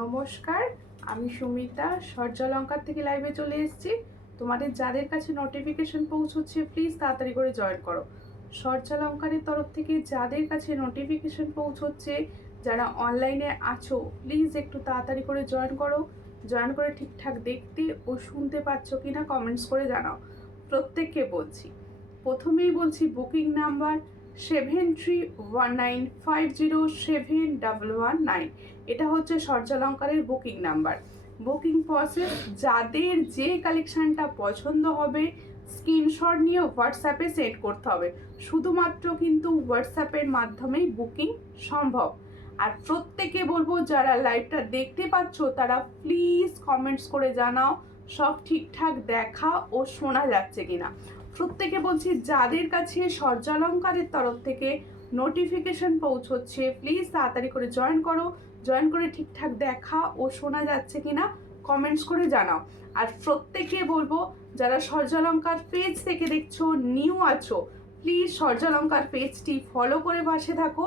নমস্কার, আমি সুমিতা সূর্যালঙ্কার থেকে লাইভে চলে এসেছি। তোমাদের যাদের কাছে নোটিফিকেশন পৌঁছচ্ছে প্লিজ তাড়াতাড়ি করে জয়েন করো। সূর্যালঙ্কারের তরফ থেকে যাদের কাছে নোটিফিকেশন পৌঁছচ্ছে, যারা অনলাইনে আছো প্লিজ একটু তাড়াতাড়ি করে জয়েন করো। জয়েন করে ঠিকঠাক দেখতে ও শুনতে পাচ্ছ কিনা কমেন্টস করে জানাও। প্রত্যেককে বলছি, প্রথমেই বলছি বুকিং নাম্বার 7319507119। এটা হচ্ছে সূর্যালঙ্কারের বুকিং নাম্বার। বুকিং প্রসেস, যাদের যে কালেকশানটা পছন্দ হবে স্ক্রিনশট নিয়ে হোয়াটসঅ্যাপে সেন্ড করতে হবে। শুধুমাত্র কিন্তু হোয়াটসঅ্যাপের মাধ্যমেই বুকিং সম্ভব। আর প্রত্যেকে বলবো যারা লাইভটা দেখতে পাচ্ছ তারা প্লিজ কমেন্টস করে জানাও সব ঠিকঠাক দেখা ও শোনা যাচ্ছে কিনা। প্রত্যেকে বলছি যাদের কাছে সূর্যালঙ্কারের তরফ থেকে নোটিফিকেশন পৌঁছচ্ছে প্লিজ তাড়াতাড়ি করে জয়েন করো। জয়েন করে ঠিকঠাক দেখা ও শোনা যাচ্ছে কিনা কমেন্টস করে জানাও। আর প্রত্যেকে বলবো যারা সূর্যালঙ্কার পেজ থেকে দেখছো নিউ আছো প্লিজ সূর্যালঙ্কার পেজটি ফলো করে পাশে থাকো।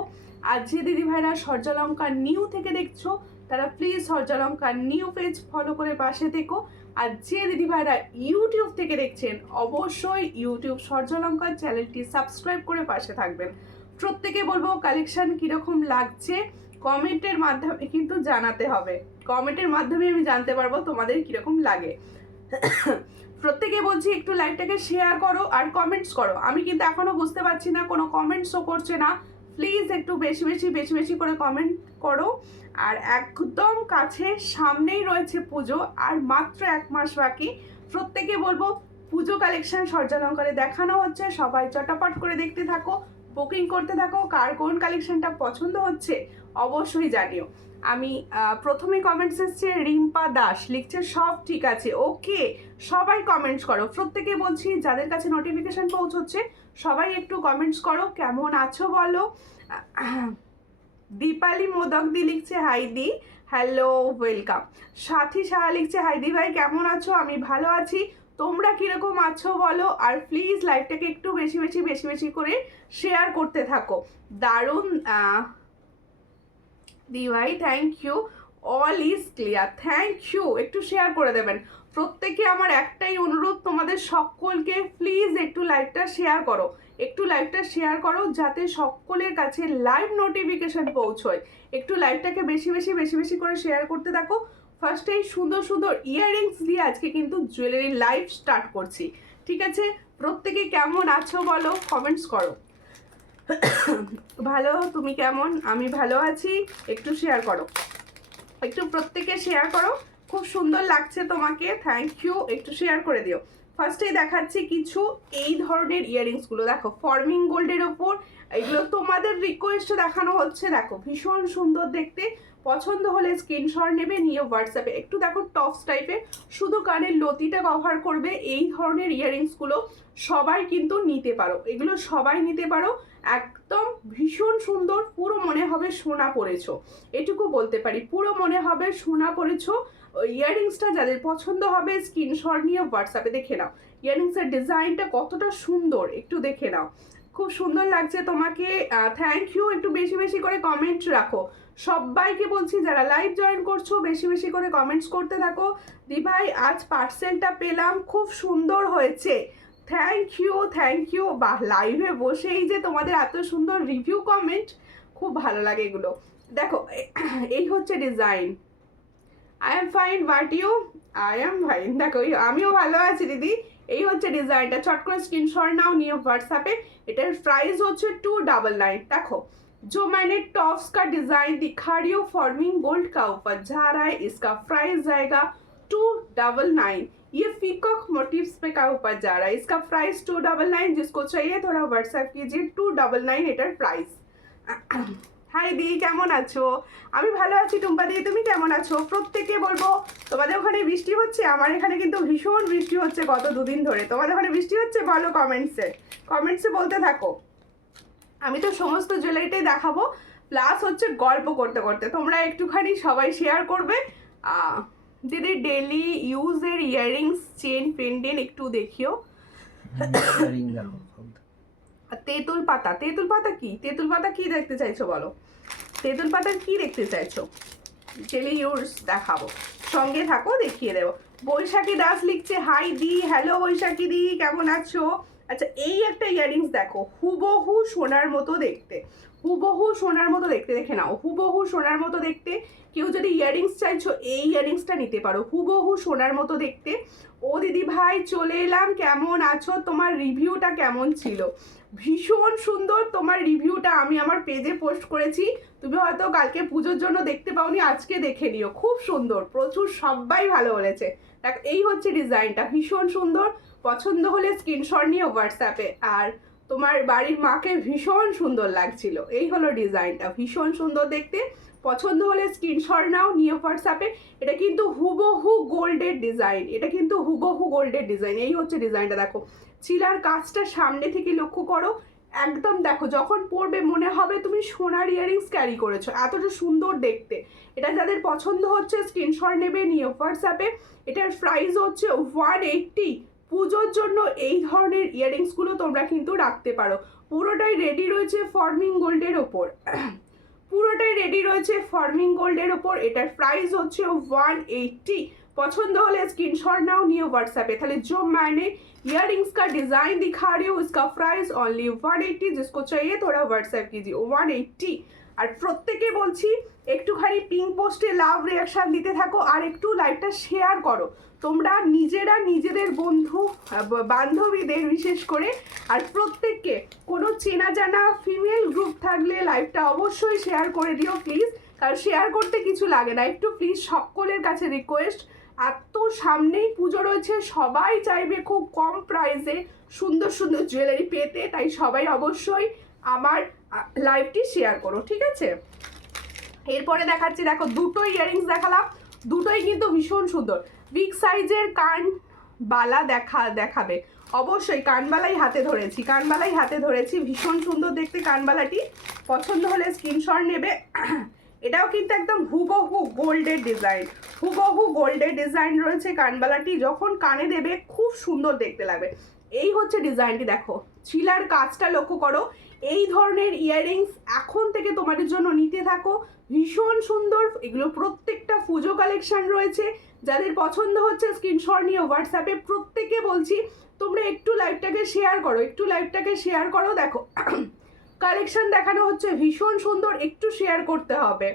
আর যে দিদিভাইরা সূর্যালঙ্কার নিউ থেকে দেখছো তারা প্লিজ সূর্যালঙ্কার নিউ পেজ ফলো করে পাশে থেকো। আর যে দিদিভাইরা ইউটিউব থেকে দেখছেন অবশ্যই ইউটিউব সূর্যালঙ্কার চ্যানেলটি সাবস্ক্রাইব করে পাশে থাকবেন। প্রত্যেকে বলবো কালেকশন কীরকম লাগছে কমেন্টের মাধ্যমে কিন্তু জানাতে হবে। কমেন্টের মাধ্যমে আমি জানতে পারবো তোমাদের কীরকম লাগে। প্রত্যেকে বলছি একটু লাইভটাকে শেয়ার করো আর কমেন্টস করো। আমি কিন্তু এখনো বুঝতে পারছি না, কোনো কমেন্টসও করছে না। প্লিজ একটু বেশি বেশি করে কমেন্ট করো। আর একদম কাছে সামনেই রয়েছে পুজো, আর মাত্র 1 মাস বাকি। প্রত্যেকে বলবো পুজো কালেকশন সূর্যালঙ্কারে দেখানো হচ্ছে, সবাই চটাপট করে দেখতে থাকো, বুকিং করতে থাকো। কার কোন কালেকশনটা পছন্দ হচ্ছে অবশ্যই জানিও। আমি প্রথমে কমেন্টস এসছে রিম্পা দাস লিখছে সব ঠিক আছে, ওকে। সবাই কমেন্টস করো। প্রত্যেকে বলছি যাদের কাছে নোটিফিকেশন পৌঁছচ্ছে সবাই একটু কমেন্টস করো, কেমন আছো বলো। দীপালি মোদকদি লিখছে হাই দি, হ্যালো ওয়েলকাম। সাথী সাহা লিখছে হাই দি ভাই কেমন আছো, আমি ভালো আছি, তোমরা কিরকম আছো বলো। আর প্লিজ লাইভটাকে একটু বেশি করে শেয়ার করতে থাকো। দারুণ দি ভাই, thank you. All is clear, thank you. একটু শেয়ার করে দেবেন প্রত্যেকে। আমার একটাই অনুরোধ তোমাদের সকলকে, প্লিজ একটু লাইভটা শেয়ার করো, একটু লাইভটা শেয়ার করো যাতে সকলের কাছে লাইভ নোটিফিকেশন পৌঁছয়। একটু লাইভটাকে বেশি করে শেয়ার করতে থাকো। ফার্স্টেই সুন্দর ইয়াররিংস দিয়ে আজকে কিন্তু জুয়েলারি লাইভ স্টার্ট করছি, ঠিক আছে। প্রত্যেকে কেমন আছো বলো, কমেন্টস করো। ভালো, তুমি কেমন? আমি ভালো আছি। একটু শেয়ার করো, একটু প্রত্যেকে শেয়ার করো। খুব সুন্দর লাগছে তোমাকে, থ্যাংক ইউ। একটু শেয়ার করে দিও। ফার্স্টেই দেখাচ্ছি কিছু এই ধরনের ইয়াররিংসগুলো, দেখো ফর্মিং গোল্ডের ওপর। এগুলো তোমাদের রিকোয়েস্টে দেখানো হচ্ছে, দেখো ভীষণ সুন্দর দেখতে। পছন্দ হলে স্ক্রিনশট নেবে, নিয়ে হোয়াটসঅ্যাপে। একটু দেখো টপস টাইপের, শুধু কানের লতিটা কভার করবে। এই ধরনের ইয়াররিংসগুলো সবাই কিন্তু নিতে পারো, এগুলো সবাই নিতে পারো। একদম ভীষণ সুন্দর, পুরো মনে হবে সোনা পরেছো, এটুকু বলতে পারি, পুরো মনে হবে সোনা পরেছো। ইয়াররিংসটা যাদের পছন্দ হবে স্ক্রিনশট নিয়ে হোয়াটসঅ্যাপে দেখে নাও। ইয়াররিংসের ডিজাইনটা কতটা সুন্দর একটু দেখে নাও, খুব সুন্দর লাগছে তোমাকে। Thank you. একটু বেশি করে কমেন্ট রাখো। সবাইকে বলছি যারা লাইভ জয়েন করছো বেশি করে কমেন্টস করতে থাকো। দি ভাই আজ পার্সেলটা পেলাম, খুব সুন্দর হয়েছে, থ্যাংক ইউ। বাহ, লাইভে বসেই যে তোমাদের এত সুন্দর রিভিউ কমেন্ট, খুব ভালো লাগে এগুলো। দেখো এই হচ্ছে design. I am fine, but you? I am fine. দেখো আমিও ভালো আছি দিদি। এই হচ্ছে ডিজাইনটা, চট করে স্ক্রিনশট নাও, নিয়ে হোয়াটসঅ্যাপে। এটার প্রাইস হচ্ছে 299। देखो जो मैंने टॉप्स का डिजाइन दिखा रही हूँ फॉर्मिंग गोल्ड का ऊपर जा रहा है, इसका प्राइस जाएगा 299। ये पीकॉक मोटिव्स पे का ऊपर जा रहा है, इसका प्राइस 299। जिसको चाहिए थोड़ा व्हाट्सएप कीजिए। 299 এটার প্রাইস। হাই দি, কেমন আছো? আমি ভালো আছি টুম্পা দি, তুমি কেমন আছো? প্রত্যেকে বলবো তোমাদের ওখানে বৃষ্টি হচ্ছে, আমার এখানে কিন্তু ভীষণ বৃষ্টি হচ্ছে গত 2 দিন ধরে। তোমাদের ওখানে বৃষ্টি হচ্ছে বলো কমেন্টসে বলতে থাকো। আমি তো সমস্ত জুয়েলারিটাই দেখাবো, প্লাস হচ্ছে গল্প করতে করতে তোমরা একটুখানি সবাই শেয়ার করবে। দিদি ডেলি ইউজের ইয়াররিংস চেন পেন্ডেন্ট একটু দেখিও। তেঁতুল পাতা কি? তেঁতুল পাতা কি দেখতে চাইছো বলো, তেঁতুল পাতা কি দেখতে চাইছো? ডেলি ইউজ দেখাবো, সঙ্গে থাকো, দেখিয়ে দেবো। বৈশাখী দাস লিখছে হাই দি, হ্যালো বৈশাখী দি, কেমন আছো? আচ্ছা, এই একটা ইয়াররিংস দেখো, হুবহু সোনার মতো দেখতে, হুবহু সোনার মতো দেখতে, দেখে নাও, হুবহু সোনার মতো দেখতে। কেউ যদি ইয়াররিংস চাইছো এই ইয়াররিংসটা নিতে পারো, হুবহু সোনার মতো দেখতে। ও দিদি ভাই চলে এলাম, কেমন আছো? তোমার রিভিউটা কেমন ছিল? ভীষণ সুন্দর তোমার রিভিউটা, আমি আমার পেজে পোস্ট করেছি, তুমি হয়তো কালকে পুজোর জন্য দেখতে পাওনি, আজকে দেখে নিও, খুব সুন্দর, প্রচুর, সবাই ভালো বলেছে। দেখ, এই হচ্ছে ডিজাইনটা, ভীষণ সুন্দর। পছন্দ হলে স্ক্রিনশট নিয়ে হোয়াটসঅ্যাপে। আর তোমার বাড়ির মাকে ভীষণ সুন্দর লাগছিল। এই হলো ডিজাইনটা, ভীষণ সুন্দর দেখতে। পছন্দ হলে স্ক্রিনশট নাও, নিয়ে হোয়াটসঅ্যাপে। এটা কিন্তু হুবহু গোল্ডের ডিজাইন, এটা কিন্তু হুবহু গোল্ডের ডিজাইন। এই হচ্ছে ডিজাইনটা, দেখো চিলার কাজটা সামনে থেকে লক্ষ্য করো, একদম দেখো, যখন পরবে মনে হবে তুমি সোনার ইয়াররিংস ক্যারি করেছো, এতটা সুন্দর দেখতে। এটা যাদের পছন্দ হচ্ছে স্ক্রিনশট নেবে, নিয়ে হোয়াটসঅ্যাপে। এটার প্রাইস হচ্ছে 180। পুজোর জন্য এই ধরনের ইয়াররিংসগুলো তোমরা কিন্তু রাখতে পারো। পুরোটাই রেডি রয়েছে ফর্মিং গোল্ডের ওপর, পুরোটাই রেডি রয়েছে ফর্মিং গোল্ডের ওপর। এটার প্রাইস হচ্ছে 180। पसंद होले स्क्रीनशॉट नाउ, नियो व्हाट्सएप पे। ताहले जो मैंने इयररिंग्स का डिजाइन दिखा रही हूँ इसका प्राइस ओनली 180। जिसको चाहिए थोड़ा व्हाट्सएप कीजिए 180। আর প্রত্যেকে বলছি একটুখানি পিঙ্ক পোস্টে লাভ রিয়াকশন দিতে থাকো, আর একটু লাইভটা শেয়ার করো তোমরা নিজেরা, নিজেদের বন্ধু বান্ধবীদের বিশেষ করে। আর প্রত্যেককে কোনো চেনা জানা ফিমেল গ্রুপ থাকলে লাইভটা অবশ্যই শেয়ার করে দিও প্লিজ, কারণ শেয়ার করতে কিছু লাগে না। একটু প্লিজ সকলের কাছে রিকোয়েস্ট, এত সামনেই পুজো রয়েছে, সবাই চাইবে খুব কম প্রাইসে সুন্দর সুন্দর জুয়েলারি পেতে, তাই সবাই অবশ্যই আমার লাইভটি শেয়ার করো, ঠিক আছে? এরপরে দেখাচ্ছি, দেখো দুটো ইয়াররিংস দেখালাম, দুটোই কিন্তু ভীষণ সুন্দর। বিগ সাইজের কান বালা দেখাবে অবশ্যই। কানবালাই হাতে ধরেছি, কানবালাই হাতে ধরেছি, ভীষণ সুন্দর দেখতে কানবালাটি। পছন্দ হলে স্ক্রিনশট নেবে। এটাও কিন্তু একদম হুবহু গোল্ডের ডিজাইন, হুবহু গোল্ডের ডিজাইন রয়েছে কানবালাটি। যখন কানে দেবে খুব সুন্দর দেখতে লাগবে। এই হচ্ছে ডিজাইনটি, দেখো চিলার কাজটা লক্ষ্য করো। এই ধরনের ইয়াররিংস এখন থেকে তোমাদের জন্য নিতে থাকো, ভীষণ সুন্দর। এগুলো প্রত্যেকটা পুজো কালেকশন রয়েছে, যাদের পছন্দ হচ্ছে স্ক্রিনশট নিয়ে হোয়াটসঅ্যাপে। প্রত্যেকে বলছি তোমরা একটু লাইভটাকে শেয়ার করো, একটু লাইভটাকে শেয়ার করো। দেখো কালেকশন দেখানো হচ্ছে, ভীষণ সুন্দর, একটু শেয়ার করতে হবে।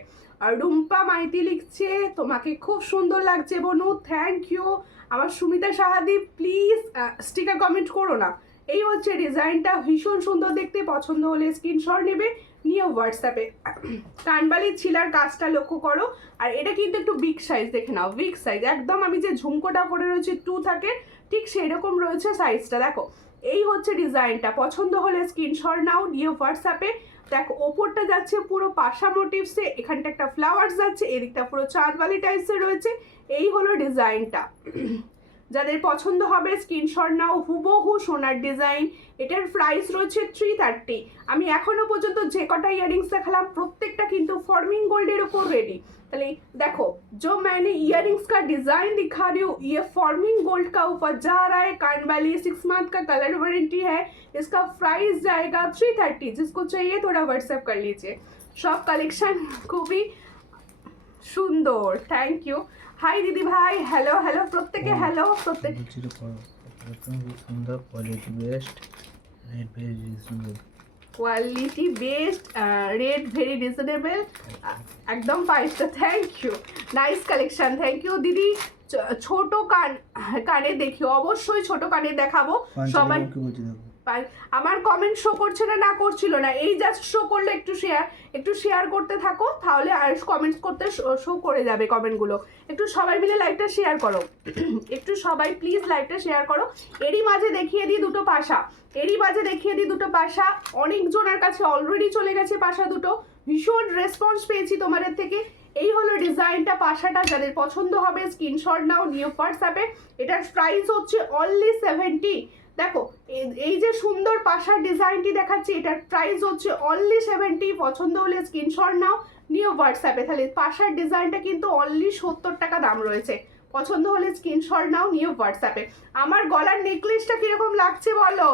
আর রুম্পা মাইতি লিখছে তোমাকে খুব সুন্দর লাগছে বনু, থ্যাংক ইউ। আমার সুমিতা সাহাদি প্লিজ স্টিকার কমেন্ট করো না। এই হচ্ছে ডিজাইনটা, ভীষণ সুন্দর দেখতে। পছন্দ হলে স্ক্রিনশট নেবে, নিয়ে হোয়াটসঅ্যাপে। কানবালির ছিলার কাজটা লক্ষ্য করো। আর এটা কিন্তু একটু বিগ সাইজ, দেখে নাও বিগ সাইজ একদম। আমি যে ঝুমকোটা পরে রয়েছে 2 থাকে, ঠিক সেই রকম রয়েছে সাইজটা। দেখো এই হচ্ছে ডিজাইনটা, পছন্দ হলে স্ক্রিনশট নাও, নিয়ে হোয়াটসঅ্যাপে। দেখো ওপরটা যাচ্ছে পুরো পাশা মোটিভসে, এখানটা একটা ফ্লাওয়ার্স যাচ্ছে, এদিকটা পুরো চাঁদবালি টাইপসের রয়েছে। এই হলো ডিজাইনটা, যাদের পছন্দ হবে স্ক্রিনশট নাও, হুবহু সোনার ডিজাইন। এটার প্রাইস রয়েছে 330। আমি এখনো পর্যন্ত যে কটা ইয়াররিংস দেখালাম প্রত্যেকটা কিন্তু ফর্মিং গোল্ডের উপর রেডি। তাহলে দেখो जो मैंने इयररिंग्स का डिजाइन दिखा रही हूँ ये फॉर्मिंग गोल्ड का ऊपर जा रहा है। कानवाली 6 मंथ का कलर वारंटी है, इसका प्राइस जाएगा 330। जिसको चाहिए थोड़ा व्हाट्सएप कर लीजिए। सब कलेक्शन खूबी সুন্দর, থ্যাংক ইউ। হাই দিদি ভাই, হ্যালো হ্যালো প্রত্যেকে, হ্যালো প্রত্যেক। সুন্দর quality best, rate very reasonable, quality best, rate very reasonable, একদম 5টা। Thank you, nice collection, thank you দিদি। ছোট কানে দেখিও, অবশ্যই ছোট কানে দেখাবো সবাই। আমার কমেন্ট শো করছে না, করছিল না, এই জাস্ট শো করলে একটু শেয়ার করতে থাকো, তাহলে আর কমেন্টস করতে শো করে যাবে কমেন্টগুলো। একটু সবাই মিলে লাইভটা শেয়ার করো, একটু সবাই প্লিজ লাইভটা শেয়ার করো। এরই মাঝে দেখিয়ে দিই দুটো পাশা, এরই মাঝে দেখিয়ে দিই দুটো পাশা। অনেকজনের কাছে অলরেডি চলে গেছে পাশা দুটো, ভীষণ রেসপন্স পেয়েছি তোমাদের থেকে। এই হলো ডিজাইনটা, পাশাটা। যাদের পছন্দ হবে স্ক্রিনশট নাও, নিউ হোয়াটসঅ্যাপে। এটার প্রাইস হচ্ছে অনলি 70। দেখো এই যে সুন্দর পাশার ডিজাইনটি দেখাচ্ছি, এটার প্রাইস হচ্ছে অনলি 70। পছন্দ হলে স্ক্রিনশট নাও, নিউ হোয়াটসঅ্যাপে। তাহলে পাশার ডিজাইনটা কিন্তু অনলি 70 টাকা দাম রয়েছে। পছন্দ হলে স্ক্রিনশট নাও, নিউ হোয়াটসঅ্যাপে। আমার গলার নেকলেসটা কিরকম লাগছে বলো?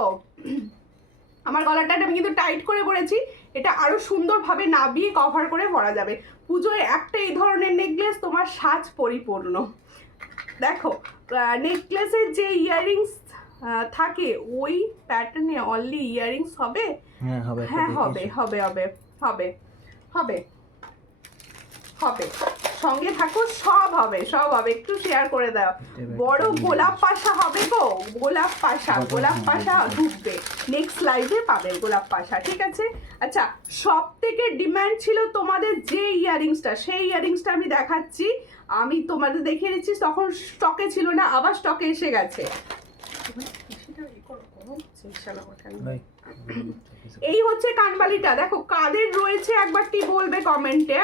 আমার গলাটা আমি কিন্তু টাইট করে পরেছি, এটা আরো সুন্দরভাবে নাবিয়ে কভার করে পরা যাবে। পুজোয় একটা এই ধরনের নেকলেস তোমার সাজ পরিপূর্ণ। দেখো নেকলেসের যে ইয়াররিংস থাকে ওই প্যাটার্নে অনলি ইয়াররিংস হবে। হ্যাঁ হবে, হ্যাঁ হবে হবে হবে হবে হবে হবে, সঙ্গে থাকো, সব হবে সব হবে। একটু শেয়ার করে দাও। বড় গোলাপ পাশা হবে গো, গোলাপ পাশা, গোলাপ পাশা ঢুকবে নেক্সট লাইভে পাবে গোলাপ পাশা, ঠিক আছে। আচ্ছা, সব থেকে ডিমান্ড ছিল তোমাদের যে ইয়াররিংসটা, সেই ইয়াররিংসটা আমি দেখাচ্ছি। আমি তোমাদের দেখিয়ে দিচ্ছি, তখন স্টকে ছিল না, আবার স্টকে এসে গেছে। এই হচ্ছে কানবালিটা, দেখো কাদের রয়েছে একবারটি বলবে কমেন্টে।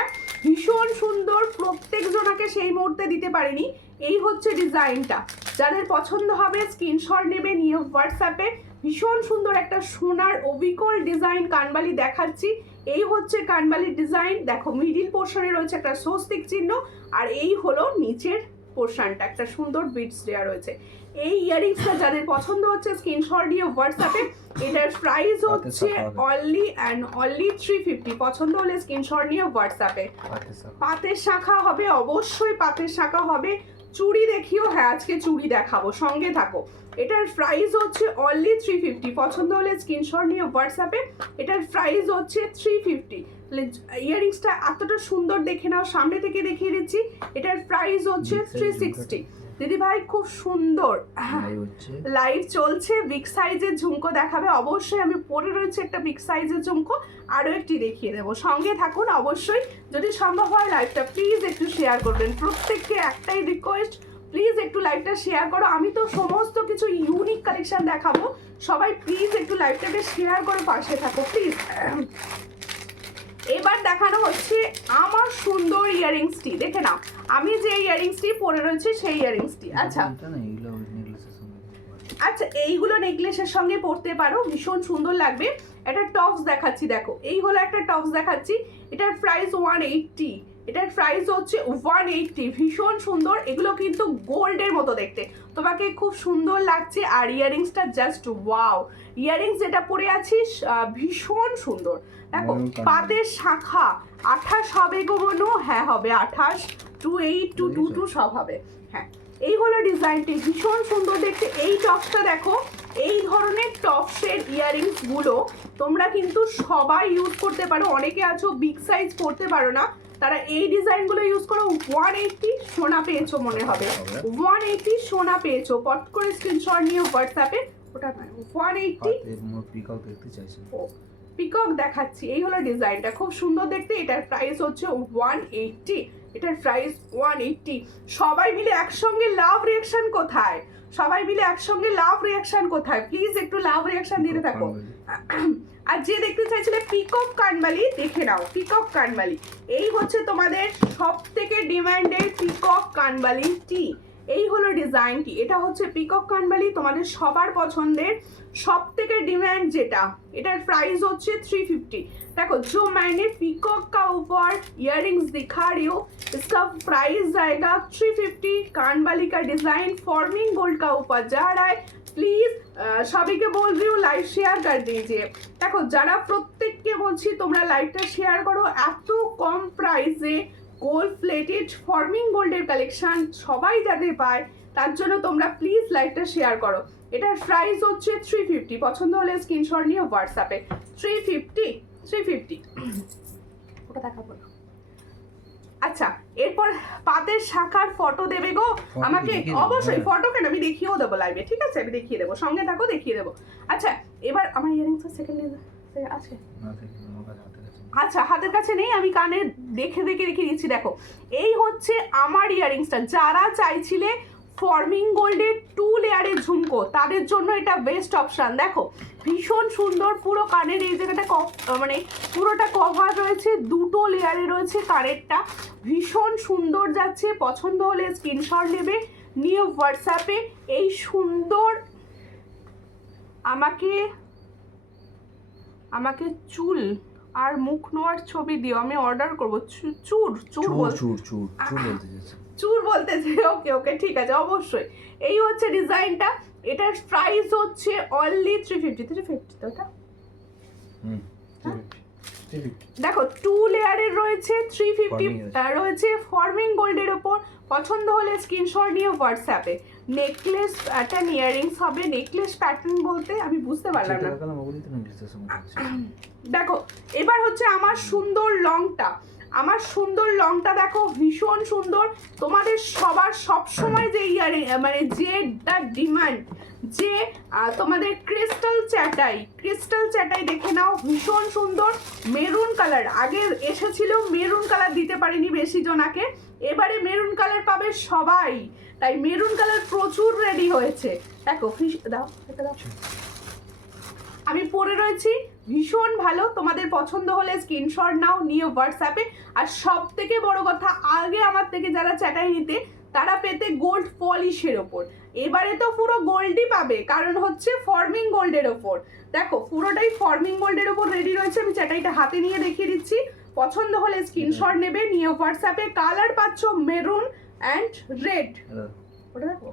ভীষণ সুন্দর, প্রত্যেক জনাকে সেই মুহূর্তে দিতে পারিনি। এই হচ্ছে ডিজাইনটা, যাদের পছন্দ হবে স্ক্রিনশট নেবে, নিয়ে হোয়াটসঅ্যাপে। ভীষণ সুন্দর একটা সোনার অবিকল ডিজাইন কানবালি দেখাচ্ছি। এই হচ্ছে কানবালির ডিজাইন, দেখো মিডিল পোর্শনে রয়েছে একটা স্বস্তিক চিহ্ন, আর এই হলো নিচের পোর্শনটা, একটা সুন্দর বিটস দেওয়া রয়েছে। এই ইয়াররিংসটা যাদের পছন্দ হচ্ছে স্ক্রিনশট দিয়ে হোয়াটসঅ্যাপে। এটার প্রাইস হচ্ছে অনলি অ্যান্ড অনলি 350। পছন্দ হলে স্ক্রিনশট নিয়ে হোয়াটসঅ্যাপে। পাতের শাখা হবে, অবশ্যই পাতের শাখা হবে। চুড়ি দেখিও, হ্যাঁ আজকে চুড়ি দেখাবো, সঙ্গে থাকো। এটার প্রাইস হচ্ছে অনলি 350। পছন্দ হলে স্ক্রিনশট নিয়ে হোয়াটসঅ্যাপে। এটার প্রাইস হচ্ছে 350। ইয়াররিংসটা এতটা সুন্দর, দেখে নাও, সামনে থেকে দেখিয়ে দিচ্ছি। এটার প্রাইস হচ্ছে 360। দিদি ভাই খুব সুন্দর লাইভ চলছে, বিগ সাইজের ঝুমকো দেখাবে অবশ্যই। আমি পরে রয়েছে একটা বিগ সাইজের ঝুমকো, আরও একটি দেখিয়ে দেবো, সঙ্গে থাকুন অবশ্যই। যদি সম্ভব হয় লাইভটা প্লিজ একটু শেয়ার করবেন। প্রত্যেককে একটাই রিকোয়েস্ট, প্লিজ একটু লাইভটা শেয়ার করো। আমি তো সমস্ত কিছু ইউনিক কালেকশন দেখাবো, সবাই প্লিজ একটু লাইভটাকে শেয়ার করে পাশে থাকো প্লিজ। এবার দেখানো হচ্ছে আমার সুন্দর ইয়াররিংসটি, দেখে নাও আমি যে ইয়াররিংসটি পরে রয়েছে সেই ইয়াররিংসটি। আচ্ছা আচ্ছা, এইগুলো নেকলেসের সঙ্গে পরতে পারো, ভীষণ সুন্দর লাগবে। একটা টপস দেখাচ্ছি, দেখো এই হলো একটা টপস দেখাচ্ছি। এটার প্রাইস 180। এটার প্রাইস হচ্ছে 180। ভীষণ সুন্দর, এগুলো কিন্তু গোল্ডের মতো দেখতে, তোমাকে খুব সুন্দর লাগছে। আর ইয়াররিংসটা জাস্ট ওয়াও, ইয়াররিংস যেটা পরে আছিস ভীষণ সুন্দর। দেখো পাতের শাখা 28 হবে গো বনু, হ্যাঁ হবে 28, 28 to 22 সব হবে। হ্যাঁ এই হলো ডিজাইনটি, ভীষণ সুন্দর দেখতে। এই টপসটা দেখো, এই ধরনের টপসের ইয়াররিংস গুলো তোমরা কিন্তু সবাই ইউজ করতে পারো। অনেকে আছো বিগ সাইজ পড়তে পারো না, তারা এই ডিজাইনগুলো ইউজ করো। 180 সোনা পেয়েছো মনে হবে, 180 সোনা পেয়েছো। পট করে স্ক্রিনশট নিয়ে হোয়াটসঅ্যাপে, ওটা 180 পিকক দেখতে চাইছি, পিকক দেখাচ্ছি। এই হলো ডিজাইনটা, খুব সুন্দর দেখতে। এটার প্রাইস হচ্ছে 180। এটার প্রাইস 180। সবাই মিলে একসঙ্গে লাভ রিঅ্যাকশন কোথায়? সবাই মিলে একসঙ্গে লাভ রিঅ্যাকশন কোথায়? প্লিজ একটু লাভ রিঅ্যাকশন দিতে থাকো। আর যে দেখতে চাইছিলে পিকক কানবালি, দেখে নাও পিকক কানবালি। এই হচ্ছে তোমাদের সব থেকে ডিমান্ডেড পিকক কানবালি টি। এই হলো ডিজাইনটি, এটা হচ্ছে পিকক কানবালি, তোমাদের সবার পছন্দের সব থেকে डिमांड যেটা। এটার প্রাইস হচ্ছে 350। देखो जो मैंने पीकॉक का ऊपर इयररिंग्स दिखा रही हूँ, इसका प्राइस जाएगा 350। कानबाली का डिजाइन फॉर्मिंग गोल्ड का ऊपर जा रहा है। प्लीज सभी के बोल रही हूँ लाइव शेयर कर दीजिए। देखो যারা প্রত্যেককে বলছি তোমরা লাইভটা শেয়ার করো। এত কম প্রাইসে গোল্ড প্লেটেড ফর্মিং গোল্ডের কালেকশন সবাই যাতে পায়, তার জন্য তোমরা প্লিজ লাইভটা শেয়ার করো। এটার প্রাইস হচ্ছে 350। পছন্দ হলে স্ক্রিনশট নিয়ে হোয়াটসঅ্যাপে। 350 ওটা দেখাবো না। আচ্ছা এরপর পাতের শাখার ফটো দেবে গো আমাকে, অবশ্যই ফটো কেন, আমি দেখিয়েও দেবো লাইভে, ঠিক আছে আমি দেখিয়ে দেবো, সঙ্গে থাকো দেখিয়ে দেবো। আচ্ছা এবার আমার ইয়ারিংসের সেকেন্ড আছে, আচ্ছা হাতের কাছে নেই, আমি কানে দেখে দেখে রেখে দিচ্ছি। দেখো এই হচ্ছে আমার ইয়ারিংসটা, যারা চাইছিলে ফর্মিং গোল্ডের 2 লেয়ারের ঝুমকো তাদের জন্য এটা বেস্ট অপশান। দেখো ভীষণ সুন্দর, পুরো কানের এই জায়গাটা মানে পুরোটা কভার রয়েছে, 2টো লেয়ারে রয়েছে কানেরটা, ভীষণ সুন্দর যাচ্ছে। পছন্দ হলে স্ক্রিনশট নেবে, নিয়ে হোয়াটসঅ্যাপে এই সুন্দর আমাকে চুল আর মুখ নোয়ার ছবি দিও, আমি অর্ডার করবো। চুর বলতে ওকে ওকে ঠিক আছে অবশ্যই। এই হচ্ছে ডিজাইনটা, এটার প্রাইস হচ্ছে অনলি 350 তো এটা দেখো 2 লেয়ারের রয়েছে, 350 Forming আছে। রয়েছে ফর্মিং গোল্ডের ওপর। পছন্দ হলে স্ক্রিনশট নিয়ে হোয়াটসঅ্যাপে। নেকলেস প্যাটার্ন ইয়ারিংস হবে। নেকলেস প্যাটার্ন বলতে আমি বুঝতে পারলাম না। দেখো এবার হচ্ছে আমার সুন্দর লংটা। আমার সুন্দর লংটা দেখো ভীষণ সুন্দর। তোমাদের সবার সব সময় যে ইয়ারিং মানে যেটা ডিমান্ড, যে তোমাদের ক্রিস্টাল চ্যাটাই দেখে নাও, ভীষণ সুন্দর মেরুন কালার। আগে এসেছিল মেরুন কালার, দিতে পারিনি বেশি জনাকে, এবারে মেরুন কালার পাবে সবাই, তাই মেরুন কালার প্রচুর রেডি হয়েছে। দেখো দাও এটা দাও, আমি পরে রয়েছি, ভীষণ ভালো। তোমাদের পছন্দ হলে স্ক্রিনশট নাও, নিয়ে হোয়াটসঅ্যাপে। আর সব থেকে বড় কথা, আগে আমার থেকে যারা চ্যাটাই নিতে তারা পেতে গোল্ড পলিশের ওপর, এবারে তো পুরো গোল্ডই পাবে, কারণ হচ্ছে ফর্মিং গোল্ডের ওপর। দেখো পুরোটাই ফর্মিং গোল্ডের ওপর রেডি রয়েছে। আমি চ্যাটাইটা হাতে নিয়ে দেখিয়ে দিচ্ছি। পছন্দ হলে স্ক্রিনশট নেবে, নিয়ে হোয়াটসঅ্যাপে। কালার পাচ্ছ মেরুন অ্যান্ড রেড, ওটা দেখো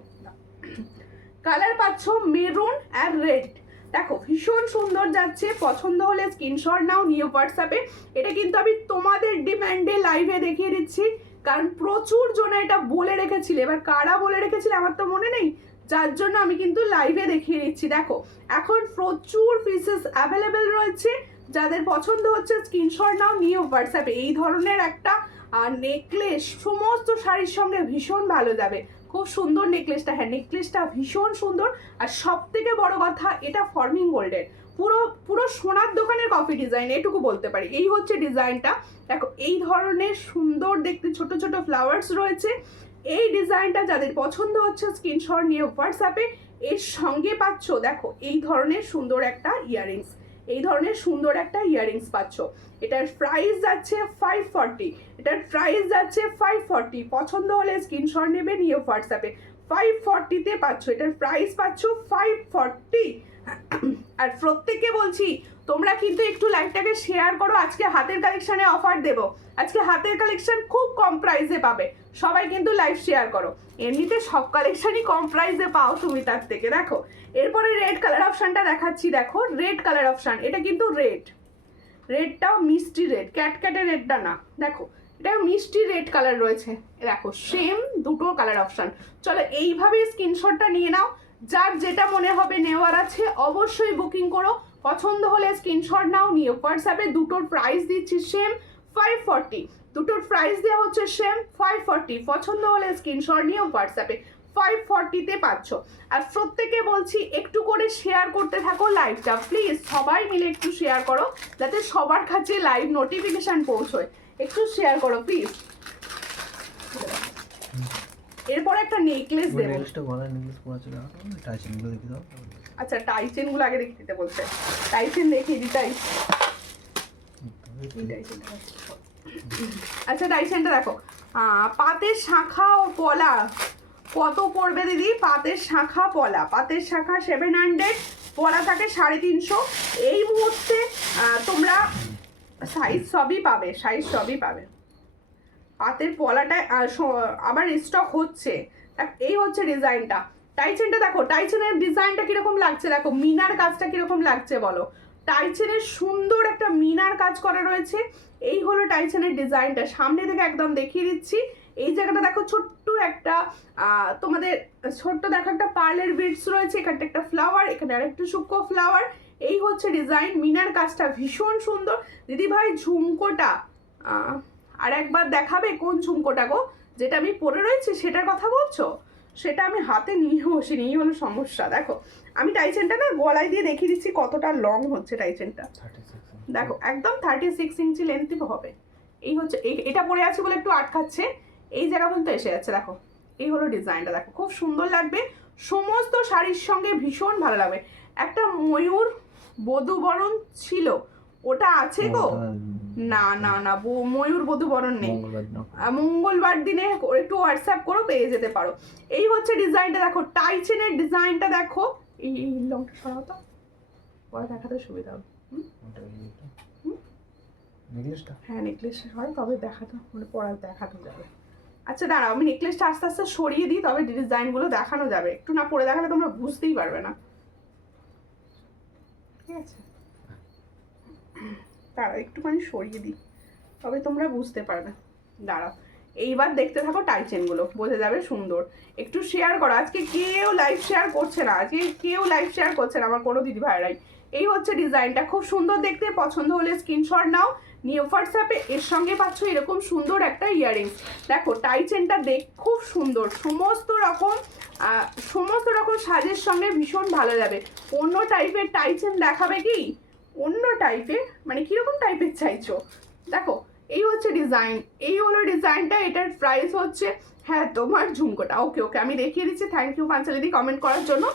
কালার পাচ্ছ মেরুন অ্যান্ড রেড। দেখো ভীষণ সুন্দর যাচ্ছে। পছন্দ হলে স্ক্রিনশট নাও, নিয়ে হোয়াটসঅ্যাপে। এটা কিন্তু আমি তোমাদের ডিমান্ডে লাইভে দেখিয়ে দিচ্ছি, কারণ প্রচুর জন এটা বলে রেখেছিল। এবার কারা বলে রেখেছিল আমার তো মনে নেই, যার জন্য আমি কিন্তু লাইভে দেখিয়ে দিচ্ছি। দেখো এখন প্রচুর পিসেস অ্যাভেলেবেল রয়েছে, যাদের পছন্দ হচ্ছে স্ক্রিনশট নাও, নিয়ে হোয়াটসঅ্যাপে। এই ধরনের একটা নেকলেস সমস্ত শাড়ির সঙ্গে ভীষণ ভালো যাবে। খুব সুন্দর নেকলেসটা, হ্যাঁ নেকলেসটা ভীষণ সুন্দর। আর সব থেকে বড় কথা, এটা ফর্মিং গোল্ডের, পুরো পুরো সোনার দোকানের কপি ডিজাইন, এটুকু বলতে পারি। এই হচ্ছে ডিজাইনটা। দেখো এই ধরনের সুন্দর দেখতে ছোট ছোট ফ্লাওয়ার্স রয়েছে। এই ডিজাইনটা যাদের পছন্দ হচ্ছে স্ক্রিনশট নিয়ে হোয়াটসঅ্যাপে। এর সঙ্গে পাচ্ছ দেখো এই ধরনের সুন্দর একটা ইয়াররিংস, এই ধরনের সুন্দর একটা ইয়াররিংস পাচ্ছ। এটার প্রাইস যাচ্ছে 540, এটার প্রাইস যাচ্ছে 540। পছন্দ হলে স্ক্রিনশট নেবে, নিয়ে হোয়াটসঅ্যাপে। 540-তে পাচ্ছ, এটার প্রাইস পাচ্ছ 540। আর প্রত্যেককে বলছি তোমরা কিন্তু একটু লাইভটাকে শেয়ার করো। আজকে হাতের কালেকশনে অফার দেব, আজকে হাতের কালেকশন খুব কম প্রাইসে পাবে, সবাই কিন্তু লাইভ শেয়ার করো। এমনিতে সব কালেকশনই কম প্রাইসে পাও তুমি তার থেকে। দেখো এরপরে রেড কালার অপশনটা দেখাচ্ছি। দেখো রেড কালার অপশন, এটা কিন্তু রেডটাও মিষ্টি রেড, ক্যাটক্যাটে রেডটা না। দেখো এটা মিষ্টি রেড কালার রয়েছে। দেখো সেম দুটো কালার অপশন। চলো এইভাবেই স্ক্রিনশটটা নিয়ে নাও, যার যেটা মনে হবে নেওয়ার আছে অবশ্যই বুকিং করো। পছন্দ হলে স্ক্রিনশট নাও, নিয়ে হোয়াটসঅ্যাপে। দুটোর প্রাইস দিচ্ছি সেম 540, দুটোর প্রাইস দেওয়া হচ্ছে সেম 540। পছন্দ হলে স্ক্রিনশট নিয়ে হোয়াটসঅ্যাপে 540-তে পাচ্ছ। আর প্রত্যেকে বলছি একটু করে শেয়ার করতে থাকো লাইভটা, প্লিজ সবাই মিলে একটু শেয়ার করো, যাতে সবার কাছে লাইভ নোটিফিকেশন পৌঁছয়। একটু শেয়ার করো প্লিজ। এরপর একটা নেকলেস দেবো। আচ্ছা টাই চেনগুলো আগে দেখিয়ে দিতে বলছে, টাই চেন দেখিয়ে দিই। আচ্ছা টাই চেনটা দেখো, পাতের শাখা ও পলা কত পড়বে দিদি? পাতের শাখা পলা, পাতের শাখা 700, পলা থাকে 350। এই মুহূর্তে তোমরা সাইজ সবই পাবে, সাইজ সবই পাবে। পাতের পলাটায় আবার স্টক হচ্ছে। এই হচ্ছে ডিজাইনটা। টাইচেনটা দেখো, টাইচেনের ডিজাইনটা কিরকম লাগছে, দেখো মিনার কাজটা কিরকম লাগছে বলো। টাইচেনের সুন্দর একটা মিনার কাজ করা রয়েছে। এই হলো টাইচেনের ডিজাইনটা, সামনে থেকে একদম দেখিয়ে দিচ্ছি। এই জায়গাটা দেখো ছোট্ট একটা তোমাদের ছোট্ট দেখো একটা পার্লের বিটস রয়েছে, এখানটা একটা ফ্লাওয়ার, এখানে আরেকটু সূক্ষ্ম ফ্লাওয়ার। এই হচ্ছে ডিজাইন, মিনার কাজটা ভীষণ সুন্দর। দিদি ভাই ঝুমকোটা আর একবার দেখাবে? কোন ঝুমকোটা গো? যেটা আমি পরে রয়েছে সেটার কথা বলছো? সেটা আমি হাতে নিয়ে বসিনি, এই হলো সমস্যা। দেখো আমি টাইচেনটা না গলায় দিয়ে দেখিয়ে দিচ্ছি কতটা লং হচ্ছে টাইচেনটা। দেখো একদম 36 ইঞ্চি লেন্থ হবে। এই হচ্ছে এটা পরে আছে বলে একটু আটকাচ্ছে, এই জায়গা পর্যন্ত এসে যাচ্ছে। দেখো এই হলো ডিজাইনটা, দেখো খুব সুন্দর লাগবে, সমস্ত শাড়ির সঙ্গে ভীষণ ভালো লাগবে। একটা ময়ূর বধূবরণ ছিল, ওটা আছে গো? না না না, ময়ূর বধূবরণ নেই। মঙ্গলবার দিনে একটু হোয়াটসঅ্যাপ করো, পেয়ে যেতে পারো। এই হচ্ছে ডিজাইনটা, দেখো টাইচেনের ডিজাইনটা দেখো। এই লংটা সরাও তো, পরে দেখাতে সুবিধা হবে। হ্যাঁ নেকলেসটা হয় তবে দেখাতে, মানে পরে দেখাতে যাবে। আচ্ছা দাঁড়াও, আমি নেকলেসটা আস্তে আস্তে সরিয়ে দিই, তবে ডিজাইনগুলো দেখানো যাবে। একটু না পরে দেখালে তোমরা বুঝতেই পারবে না, ঠিক আছে? তারা একটুখানি সরিয়ে দিই, তবে তোমরা বুঝতে পারবে। দাঁড়াও, এইবার দেখতে থাকো টাইচেনগুলো, বোঝা যাবে সুন্দর। একটু শেয়ার করো, আজকে কেউ লাইভ শেয়ার করছে না, আজকে কেউ লাইভ শেয়ার করছে না আমার কোনো দিদি ভাইরাই। এই হচ্ছে ডিজাইনটা, খুব সুন্দর দেখতে, পছন্দ হলে স্ক্রিনশট নাও, নিয়ে হোয়াটসঅ্যাপে। এর সঙ্গে পাচ্ছ এরকম সুন্দর একটা ইয়াররিংস। দেখো টাইচেনটা দেখ খুব সুন্দর, সমস্ত রকম সাজের সঙ্গে ভীষণ ভালো যাবে। অন্য টাইপের টাইচেন দেখাবে কি, অন্য টাইপের মানে কিরকম টাইপের চাইছো? দেখো এই হচ্ছে ডিজাইন, এই হলো ডিজাইনটা। এটার প্রাইস হচ্ছে, হ্যাঁ তোমার ঝুমকোটা, ওকে ওকে আমি দেখিয়ে দিচ্ছি। থ্যাংক ইউ পাঞ্চালিদি কমেন্ট করার জন্য।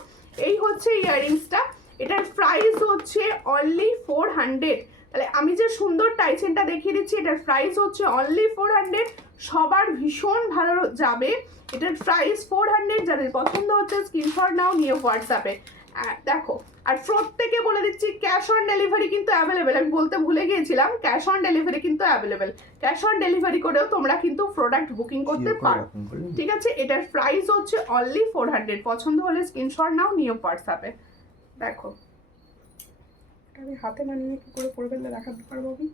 এই হচ্ছে ইয়াররিংসটা, এটার প্রাইস হচ্ছে অনলি 400। তাহলে আমি যে সুন্দর টাইচেনটা দেখিয়ে দিচ্ছি, এটার প্রাইস হচ্ছে অনলি 400। সবার ভীষণ ভালো যাবে। এটার প্রাইস 400। যাদের পছন্দ হচ্ছে স্ক্রিনশট নাও, নিয়ে হোয়াটসঅ্যাপে। দেখো, আর প্রত্যেকে বলে দিচ্ছি ক্যাশ অন ডেলিভারি কিন্তু অ্যাভেলেবেল। আমি বলতে ভুলে গিয়েছিলাম, ক্যাশ অন ডেলিভারি কিন্তু অ্যাভেলেবেল। ক্যাশ অন ডেলিভারি করেও তোমরা কিন্তু প্রোডাক্ট বুকিং করতে পারো, ঠিক আছে? এটার প্রাইস হচ্ছে অনলি 400। পছন্দ হলে স্ক্রিনশট নাও, নিয়ে হোয়াটসঅ্যাপে। দেখো আমি হাতে মানিয়ে কি করে পরে ফেললে দেখাতে পারবো আমি।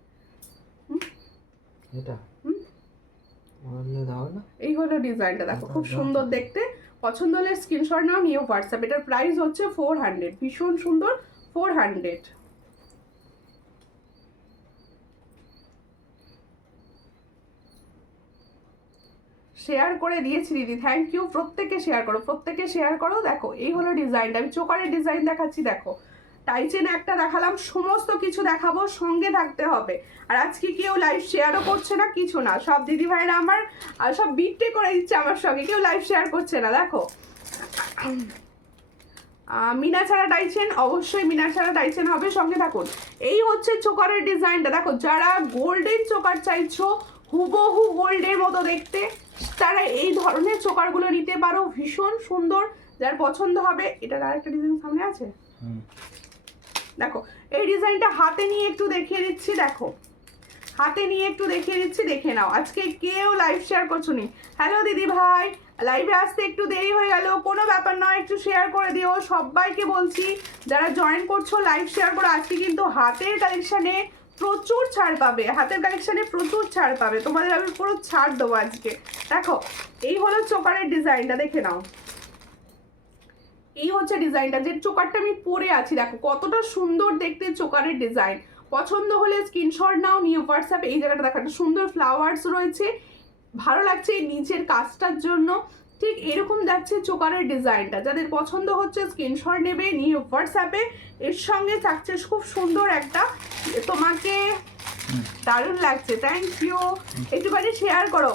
এটা দাও না। এই হলো ডিজাইনটা, দেখো খুব সুন্দর দেখতে। পছন্দ হলে স্ক্রিনশট নাও, নিয়ে হোয়াটসঅ্যাপ। এটার প্রাইস হচ্ছে 400, ভীষণ সুন্দর, 400। শেয়ার করে দিয়েছি দিদি, থ্যাংক ইউ। প্রত্যেকে শেয়ার করো, প্রত্যেকে শেয়ার করো। দেখো এই হলো ডিজাইনটা, আমি চোকারের ডিজাইন দেখাচ্ছি। দেখো টাইচেন একটা দেখালাম, সমস্ত কিছু দেখাবো, সঙ্গে থাকতে হবে। আর আজকে কেউ লাইভ শেয়ারও করছে না, কিছু না, সব দিদি ভাইরা আমার সব বিটে করে দিচ্ছে আমার সঙ্গে, কেউ লাইভ শেয়ার করছে না। দেখো মিনা ছাড়া টাইচেন, অবশ্যই মিনা ছাড়া টাইচেন হবে, সঙ্গে থাকুন। এই হচ্ছে চোকারের ডিজাইনটা। দেখো যারা গোল্ডেন চোকার চাইছো, হুবহু গোল্ডের মতো দেখতে, তারা এই ধরনের চোকারগুলো নিতে পারো, ভীষণ সুন্দর। যার পছন্দ হবে। এটার আরেকটা ডিজাইন সামনে আছে, দেখো এই ডিজাইনটা হাতে নিয়ে একটু দেখিয়ে দিচ্ছি। দেখো হাতে নিয়ে একটু দেখিয়ে দিচ্ছি, দেখে নাও। আজকে কেউ লাইভ শেয়ার করছো নি। হ্যালো দিদি ভাই, লাইভে আসতে একটু দেরি হয়ে গেল, কোনো ব্যাপার নয়, একটু শেয়ার করে দিও। সবাইকে বলছি যারা জয়েন করছো লাইভ শেয়ার করো। আজকে কিন্তু হাতের কালেকশানে প্রচুর ছাড় পাবে, হাতের কালেকশানে প্রচুর ছাড় পাবে, তোমাদের আমি পুরো ছাড় দেবো আজকে। দেখো এই হলো চোকারের ডিজাইনটা, দেখে নাও। এই হচ্ছে ডিজাইনটা, যে চোকারটা আমি পরে আছি, দেখো কতটা সুন্দর দেখতে চোকারের ডিজাইন। পছন্দ হলে স্ক্রিনশট নাও, নিয়ে হোয়াটসঅ্যাপ। এই জায়গাটা দেখো একটা সুন্দর ফ্লাওয়ার্স রয়েছে, ভালো লাগছে এই নিচের কাজটার জন্য। ঠিক এরকম যাচ্ছে চোকারের ডিজাইনটা। যাদের পছন্দ হচ্ছে স্ক্রিনশট নেবে, নিয়ে হোয়াটসঅ্যাপে। এর সঙ্গে থাকছে খুব সুন্দর একটা, তোমাকে দারুণ লাগছে, থ্যাংক ইউ। একটুখানি শেয়ার করো।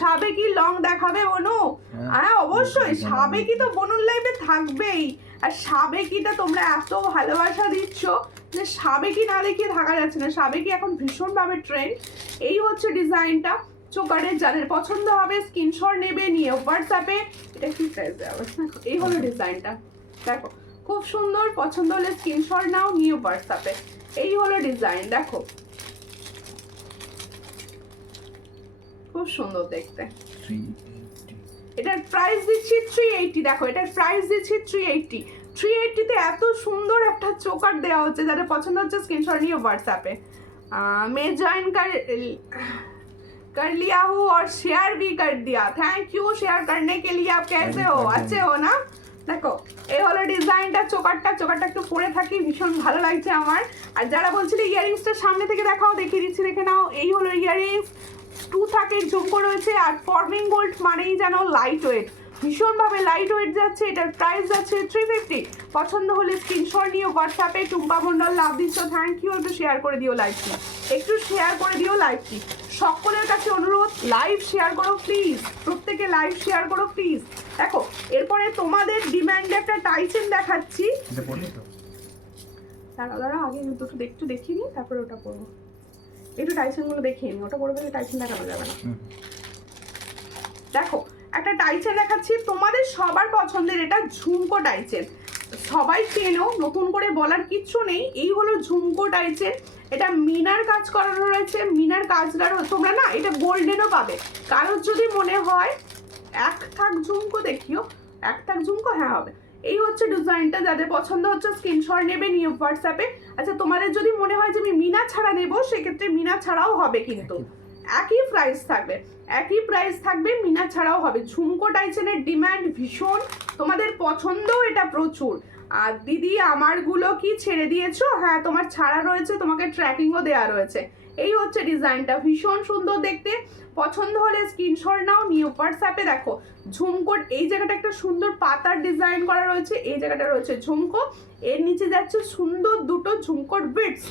সাবেকি লং দেখাবে বনু? হ্যাঁ অবশ্যই, সাবেকি তো বনুর লাইফে থাকবেই। আর সাবেকিটা তোমরা এত ভালোবাসা দিচ্ছ যে সাবেকি না দেখিয়ে থাকা যাচ্ছে না। সাবেকি এখন ভীষণভাবে ট্রেন্ড। এই হচ্ছে ডিজাইনটা চোকারের, যাদের পছন্দ হবে স্ক্রিনশট নেবে, নিয়ে হোয়াটসঅ্যাপে। এটা কি প্রাইস দেওয়া? এই হলো ডিজাইনটা, দেখো খুব সুন্দর। পছন্দ হলে স্ক্রিনশট নাও, নিয়ে হোয়াটসঅ্যাপে। এই হলো ডিজাইন, দেখো খুব সুন্দর দেখতে। এটার প্রাইস দিচ্ছি 380। দেখো এটার প্রাইস দিচ্ছি 380। 380-তে এত সুন্দর একটা চোকার দেওয়া হচ্ছে। যাদের পছন্দ হচ্ছে স্ক্রিনশট নিয়ে হোয়াটসঅ্যাপে। मैं ज्वाइन कर लिया हूँ और शेयर भी कर दिया। थैंक यू शेयर करने के लिए। आप कैसे हो? अच्छे हो ना? দেখো এই হলো ডিজাইনটা, চোকারটা একটু পরে থাকি, ভীষণ ভালো লাগছে আমার। আর যারা বলছিলে ইয়াররিংসটা সামনে থেকে দেখাও, দেখিয়ে দিচ্ছি, দেখে নাও। এই হলো ইয়াররিংস, 2 থাকে, ঝুমকো রয়েছে। আর ফর্মিং গোল্ড মানেই যেন লাইট ওয়েট, ভীষণভাবে লাইট ওয়েট যাচ্ছে। এটার প্রাইস যাচ্ছে 350। পছন্দ হলে স্ক্রিনশট নিয়ে হোয়াটসঅ্যাপে। টুম্পা মন্ডল লাভ দিচ্ছ, থ্যাংক ইউ। একটু শেয়ার করে দিও লাইভটি, একটু শেয়ার করে দিও লাইভটি। সকলের কাছে অনুরোধ, লাইভ শেয়ার করো প্লিজ, প্রত্যেকে লাইভ শেয়ার করো প্লিজ। দেখো এরপরে তোমাদের ডিমান্ডে একটা টাইচেন দেখাচ্ছি। দাঁড়া আগে দুটো একটু দেখিয়ে নিই, তারপরে ওটা পরবো। একটু টাইচেনগুলো দেখিয়ে নিই, ওটা পরে টাইচেন দেখানো যাবে না। দেখো একটা টাইচেন দেখাচ্ছি, তোমাদের সবার পছন্দের। এটা ঝুমকো টাইচেন, সবাই চেনো, নতুন করে বলার কিচ্ছু নেই। এই হলো ঝুমকো টাইচেন। এটা মিনার কাজ করানো রয়েছে, মিনার কাজটা তোমরা না এটা গোল্ডেনও পাবে। কারোর যদি মনে হয় এক থাক ঝুমকো দেখিও, এক থাক ঝুমকো, হ্যাঁ হবে। এই হচ্ছে ডিজাইনটা, যাদের পছন্দ হচ্ছে স্ক্রিনশট নেবে নিয়ে হোয়াটসঅ্যাপে। আচ্ছা তোমাদের যদি মনে হয় যে আমি মিনা ছাড়া নেবো, সেক্ষেত্রে মিনা ছাড়াও হবে, কিন্তু একই প্রাইস থাকবে, একই প্রাইস থাকবে, মিনা ছাড়াও হবে। ঝুমকো টাইচেনের ডিমান্ড ভীষণ, তোমাদের পছন্দও এটা প্রচুর। আর দিদি আমারগুলো কি ছেড়ে দিয়েছো? হ্যাঁ তোমার ছাড়া রয়েছে, তোমাকে ট্র্যাকিংও দেওয়া রয়েছে। এই হচ্ছে ডিজাইনটা, ভীষণ সুন্দর দেখতে। পছন্দ হলে স্ক্রিনশট নাও, নিউ হোয়াটসঅ্যাপে। দেখো ঝুমকোর এই জায়গাটা একটা সুন্দর পাতার ডিজাইন করা রয়েছে, এই জায়গাটা রয়েছে ঝুমকো, এর নিচে যাচ্ছে সুন্দর দুটো ঝুমকোর বিটস।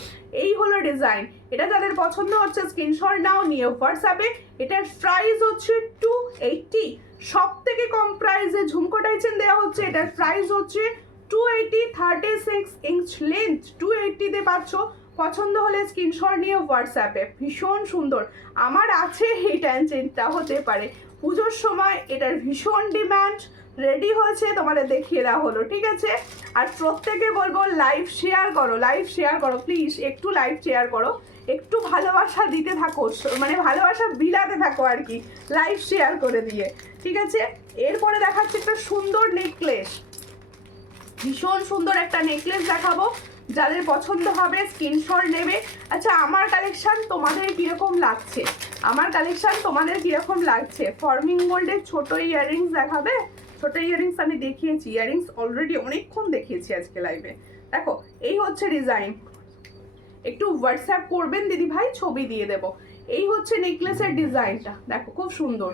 এই হলো ডিজাইন। এটা যাদের পছন্দ হচ্ছে স্ক্রিনশট নাও, নিউ হোয়াটসঅ্যাপে। এটার প্রাইস হচ্ছে 280, সব থেকে কম প্রাইসে ঝুমকো টাইচেন দেওয়া হচ্ছে। এটার প্রাইস হচ্ছে 280, 36 ইঞ্চ লেন্থ, 280-তে পাচ্ছ। পছন্দ হলে স্ক্রিনশট নিয়ে হোয়াটসঅ্যাপে। ভীষণ সুন্দর, আমার আছে এই টাইচেনটা, হতে পারে পুজোর সময় এটার ভীষণ ডিমান্ড। রেডি হয়েছে, তোমাদের দেখিয়ে দেওয়া হলো, ঠিক আছে। আর প্রত্যেকে বলবো লাইভ শেয়ার করো, লাইভ শেয়ার করো প্লিজ, একটু লাইভ শেয়ার করো, একটু ভালোবাসা দিতে থাকো, মানে ভালোবাসা বিলাতে থাকো আর কি, লাইভ শেয়ার করে দিয়ে, ঠিক আছে। এরপরে দেখাচ্ছি একটা সুন্দর নেকলেস, ভীষণ সুন্দর একটা নেকলেস দেখাবো, যাদের পছন্দ হবে স্ক্রিনশট নেবে। আচ্ছা আমার কালেকশন তোমাদের কিরকম লাগছে, আমার কালেকশন তোমাদের কিরকম লাগছে? ফর্মিং গোল্ডের ছোট ইয়াররিংস দেখাবে? ছোট ইয়াররিংস আমি দেখিয়েছি, ইয়াররিংস অলরেডি অনেকক্ষণ দেখিয়েছি আজকে লাইভে। দেখো এই হচ্ছে ডিজাইন, একটু হোয়াটসঅ্যাপ করবেন দিদি ভাই, ছবি দিয়ে দেবো। এই হচ্ছে নেকলেসের ডিজাইনটা, দেখো খুব সুন্দর,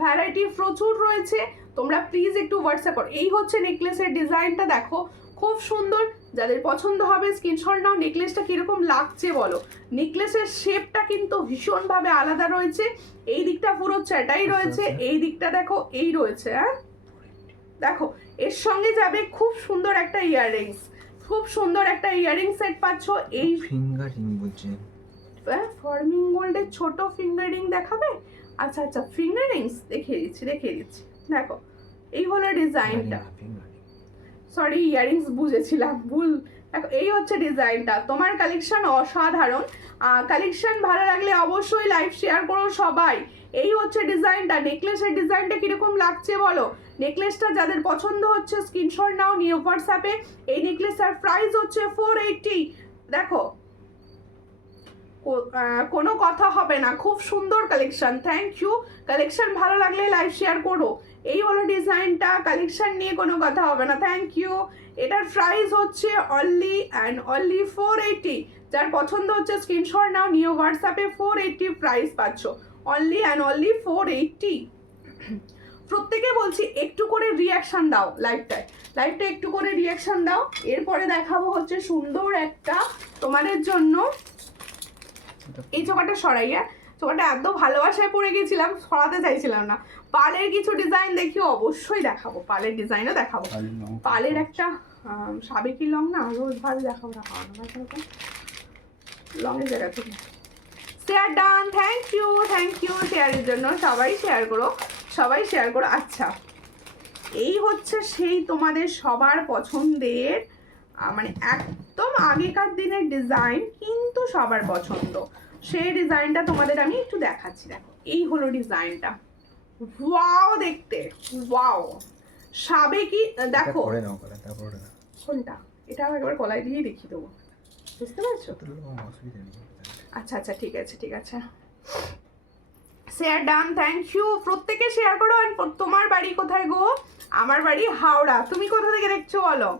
ভ্যারাইটি প্রচুর রয়েছে, তোমরা প্লিজ একটু হোয়াটসঅ্যাপ করো। এই হচ্ছে নেকলেসের ডিজাইনটা, দেখো খুব সুন্দর, যাদের পছন্দ হবে স্ক্রিনশট নাও। নেকলেসটা কিরকম লাগছে বলো? নেকলেসের শেপটা কিন্তু ভীষণভাবে আলাদা রয়েছে, এই দিকটা পুরো চ্যাটাই রয়েছে, এই দিকটা দেখো এই রয়েছে, হ্যাঁ দেখো এর সঙ্গে যাবে খুব সুন্দর একটা ইয়াররিংস, খুব সুন্দর একটা ইয়াররিং সেট পাচ্ছ। এই ফিঙ্গার রিং বলছেন, ফর্মিং গোল্ডের ছোট ফিঙ্গার রিং দেখাবে? আচ্ছা আচ্ছা ফিঙ্গার রিংস দেখিয়ে দিচ্ছি, দেখিয়ে দিচ্ছি। দেখো এই হলো ডিজাইনটা, সরি ইয়াররিংস বুঝেছিলাম ভুল। দেখো এই হচ্ছে ডিজাইনটা, তোমার কালেকশন অসাধারণ। কালেকশন ভালো লাগলে অবশ্যই লাইভ শেয়ার করো সবাই। এই হচ্ছে ডিজাইনটা, নেকলেসের ডিজাইনটা কিরকম লাগছে বলো? নেকলেসটা যাদের পছন্দ হচ্ছে স্ক্রিনশট নাও, নিউ হোয়াটসঅ্যাপে। এই নেকলেসটার প্রাইস হচ্ছে 480। দেখো কোনো কথা হবে না, খুব সুন্দর কালেকশন, থ্যাংক ইউ। কালেকশন ভালো লাগলে লাইভ শেয়ার করো। এই হলো ডিজাইনটা, কালেকশন নিয়ে কোনো কথা হবে না, থ্যাংক ইউ। এটার প্রাইস হচ্ছে অনলি অ্যান্ড অনলি 480। যার পছন্দ হচ্ছে স্ক্রিনশট নাও, নিউ হোয়াটসঅ্যাপে। 480 প্রাইস পাচ্ছ, অনলি অ্যান্ড অনলি 480। প্রত্যেকে বলছি একটু করে রিয়াকশন দাও লাইভটায়, লাইভটা একটু করে রিয়াকশন দাও। এরপরে দেখাবো হচ্ছে সুন্দর একটা তোমাদের জন্য, এই চোখাটা সরাইয়া, চোখাটা এত ভালোবাসায় পড়ে গেছিলাম, সরাতে চাইছিলাম না। পালের কিছু ডিজাইন দেখিও অবশ্যই দেখাবো, পালের ডিজাইনও দেখাবো। পালের একটা সাবেকি লং না, রোজ ভাবে দেখাবো না, লংয়ের জায়গা থেকে। Share done, thank you, thank you শেয়ারের জন্য, সবাই শেয়ার করো, সবাই শেয়ার করো। আচ্ছা এই হচ্ছে সেই তোমাদের সবার পছন্দের, মানে একদম আগেকার দিনের ডিজাইন, কিন্তু সবার পছন্দ, সেই ডিজাইনটা তোমাদের আমি একটু দেখাচ্ছি। দেখো এই হলো ডিজাইনটা, ওয়াও দেখতে, ওয়াও সাবেকি। দেখো কোনটা, এটা একবার গলায় দিয়ে দেখিয়ে দেবো, বুঝতে পারছো? আচ্ছা আচ্ছা ঠিক আছে ঠিক আছে, শেয়ার ডান, থ্যাংক ইউ। প্রত্যেকে শেয়ার করো। তোমার বাড়ি কোথায় গো? আমার বাড়ি হাওড়া। তুমি কোথা থেকে দেখছো বলো?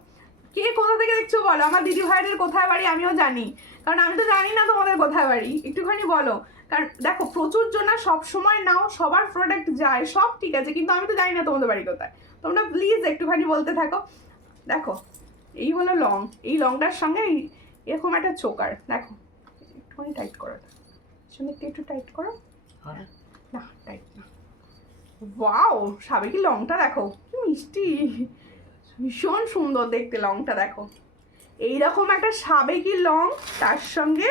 কে কোথা থেকে দেখছো বলো? আমার দিদি ভাইদের কোথায় বাড়ি আমিও জানি, কারণ আমি তো জানি না তোমাদের কোথায় বাড়ি, একটুখানি বলো। কারণ দেখো প্রচুর জনা সব সময় নাও, সবার প্রোডাক্ট যায়, সব ঠিক আছে, কিন্তু আমি তো জানি না তোমাদের বাড়ি কোথায়। তোমরা প্লিজ একটুখানি বলতে থাকো। দেখো এই হলো লং, এই লংটার সঙ্গে এরকম একটা চোকার, দেখো একটুখানি টাইট করো, সঙ্গে একটু টাইট করো, না টাইট না। ওয়াও সাবেকি লংটা দেখো কি মিষ্টি, ভীষণ সুন্দর দেখতে লংটা। দেখো এইরকম একটা সাবেকি লং, তার সঙ্গে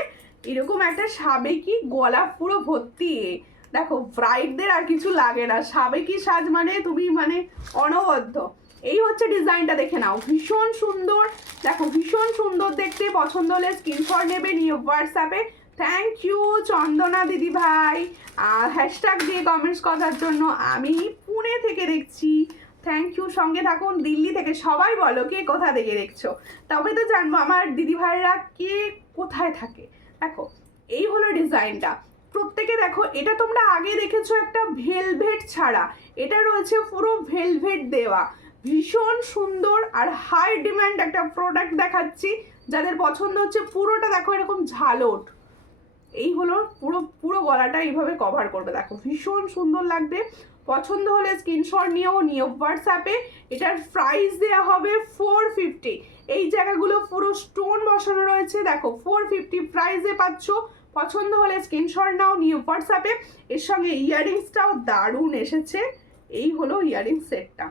এরকম একটা সাবেকি গলা পুরো ভর্তি। দেখো ব্রাইডদের আর কিছু লাগে না, সাবেকি সাজ মানে তুমি মানে অনবদ্য। এই হচ্ছে ডিজাইনটা, দেখে নাও, ভীষণ সুন্দর। দেখো ভীষণ সুন্দর দেখতে, পছন্দ হলে স্ক্রিনশট নেবে, নিয়ে হোয়াটসঅ্যাপে। থ্যাংক ইউ চন্দনা দিদি ভাই হ্যাশট্যাগ দিয়ে কমেন্টস করার জন্য। আমি পুনে থেকে দেখছি, থ্যাংক ইউ, সঙ্গে থাকুন। দিল্লি থেকে সবাই বলো কে কোথা থেকে দেখছো, তবে তো জানবো আমার দিদি ভাইরা কে কোথায় থাকে। দেখো এই হলো ডিজাইনটা, প্রত্যেকে দেখো এটা তোমরা আগে দেখেছো একটা ভেলভেট ছাড়া, এটা রয়েছে পুরো ভেলভেট দেওয়া, ভীষণ সুন্দর আর হাই ডিমান্ড একটা প্রোডাক্ট দেখাচ্ছি। যাদের পছন্দ হচ্ছে পুরোটা দেখো এরকম ঝালট, এই হলো পুরো পুরো গলাটা এইভাবে কভার করবে, দেখো ভীষণ সুন্দর লাগবে। পছন্দ হলে স্ক্রিনশট নিও হোয়াটসঅ্যাপে। এটার প্রাইস দেওয়া হবে 450। এই জায়গাগুলো পুরো স্টোন বসানো রয়েছে, দেখো 450 প্রাইসে পাচ্ছ। পছন্দ হলে স্ক্রিনশট নাও হোয়াটসঅ্যাপে। এর সঙ্গে ইয়াররিংসটাও দারুণ এসেছে, এই হলো ইয়াররিং সেটটা,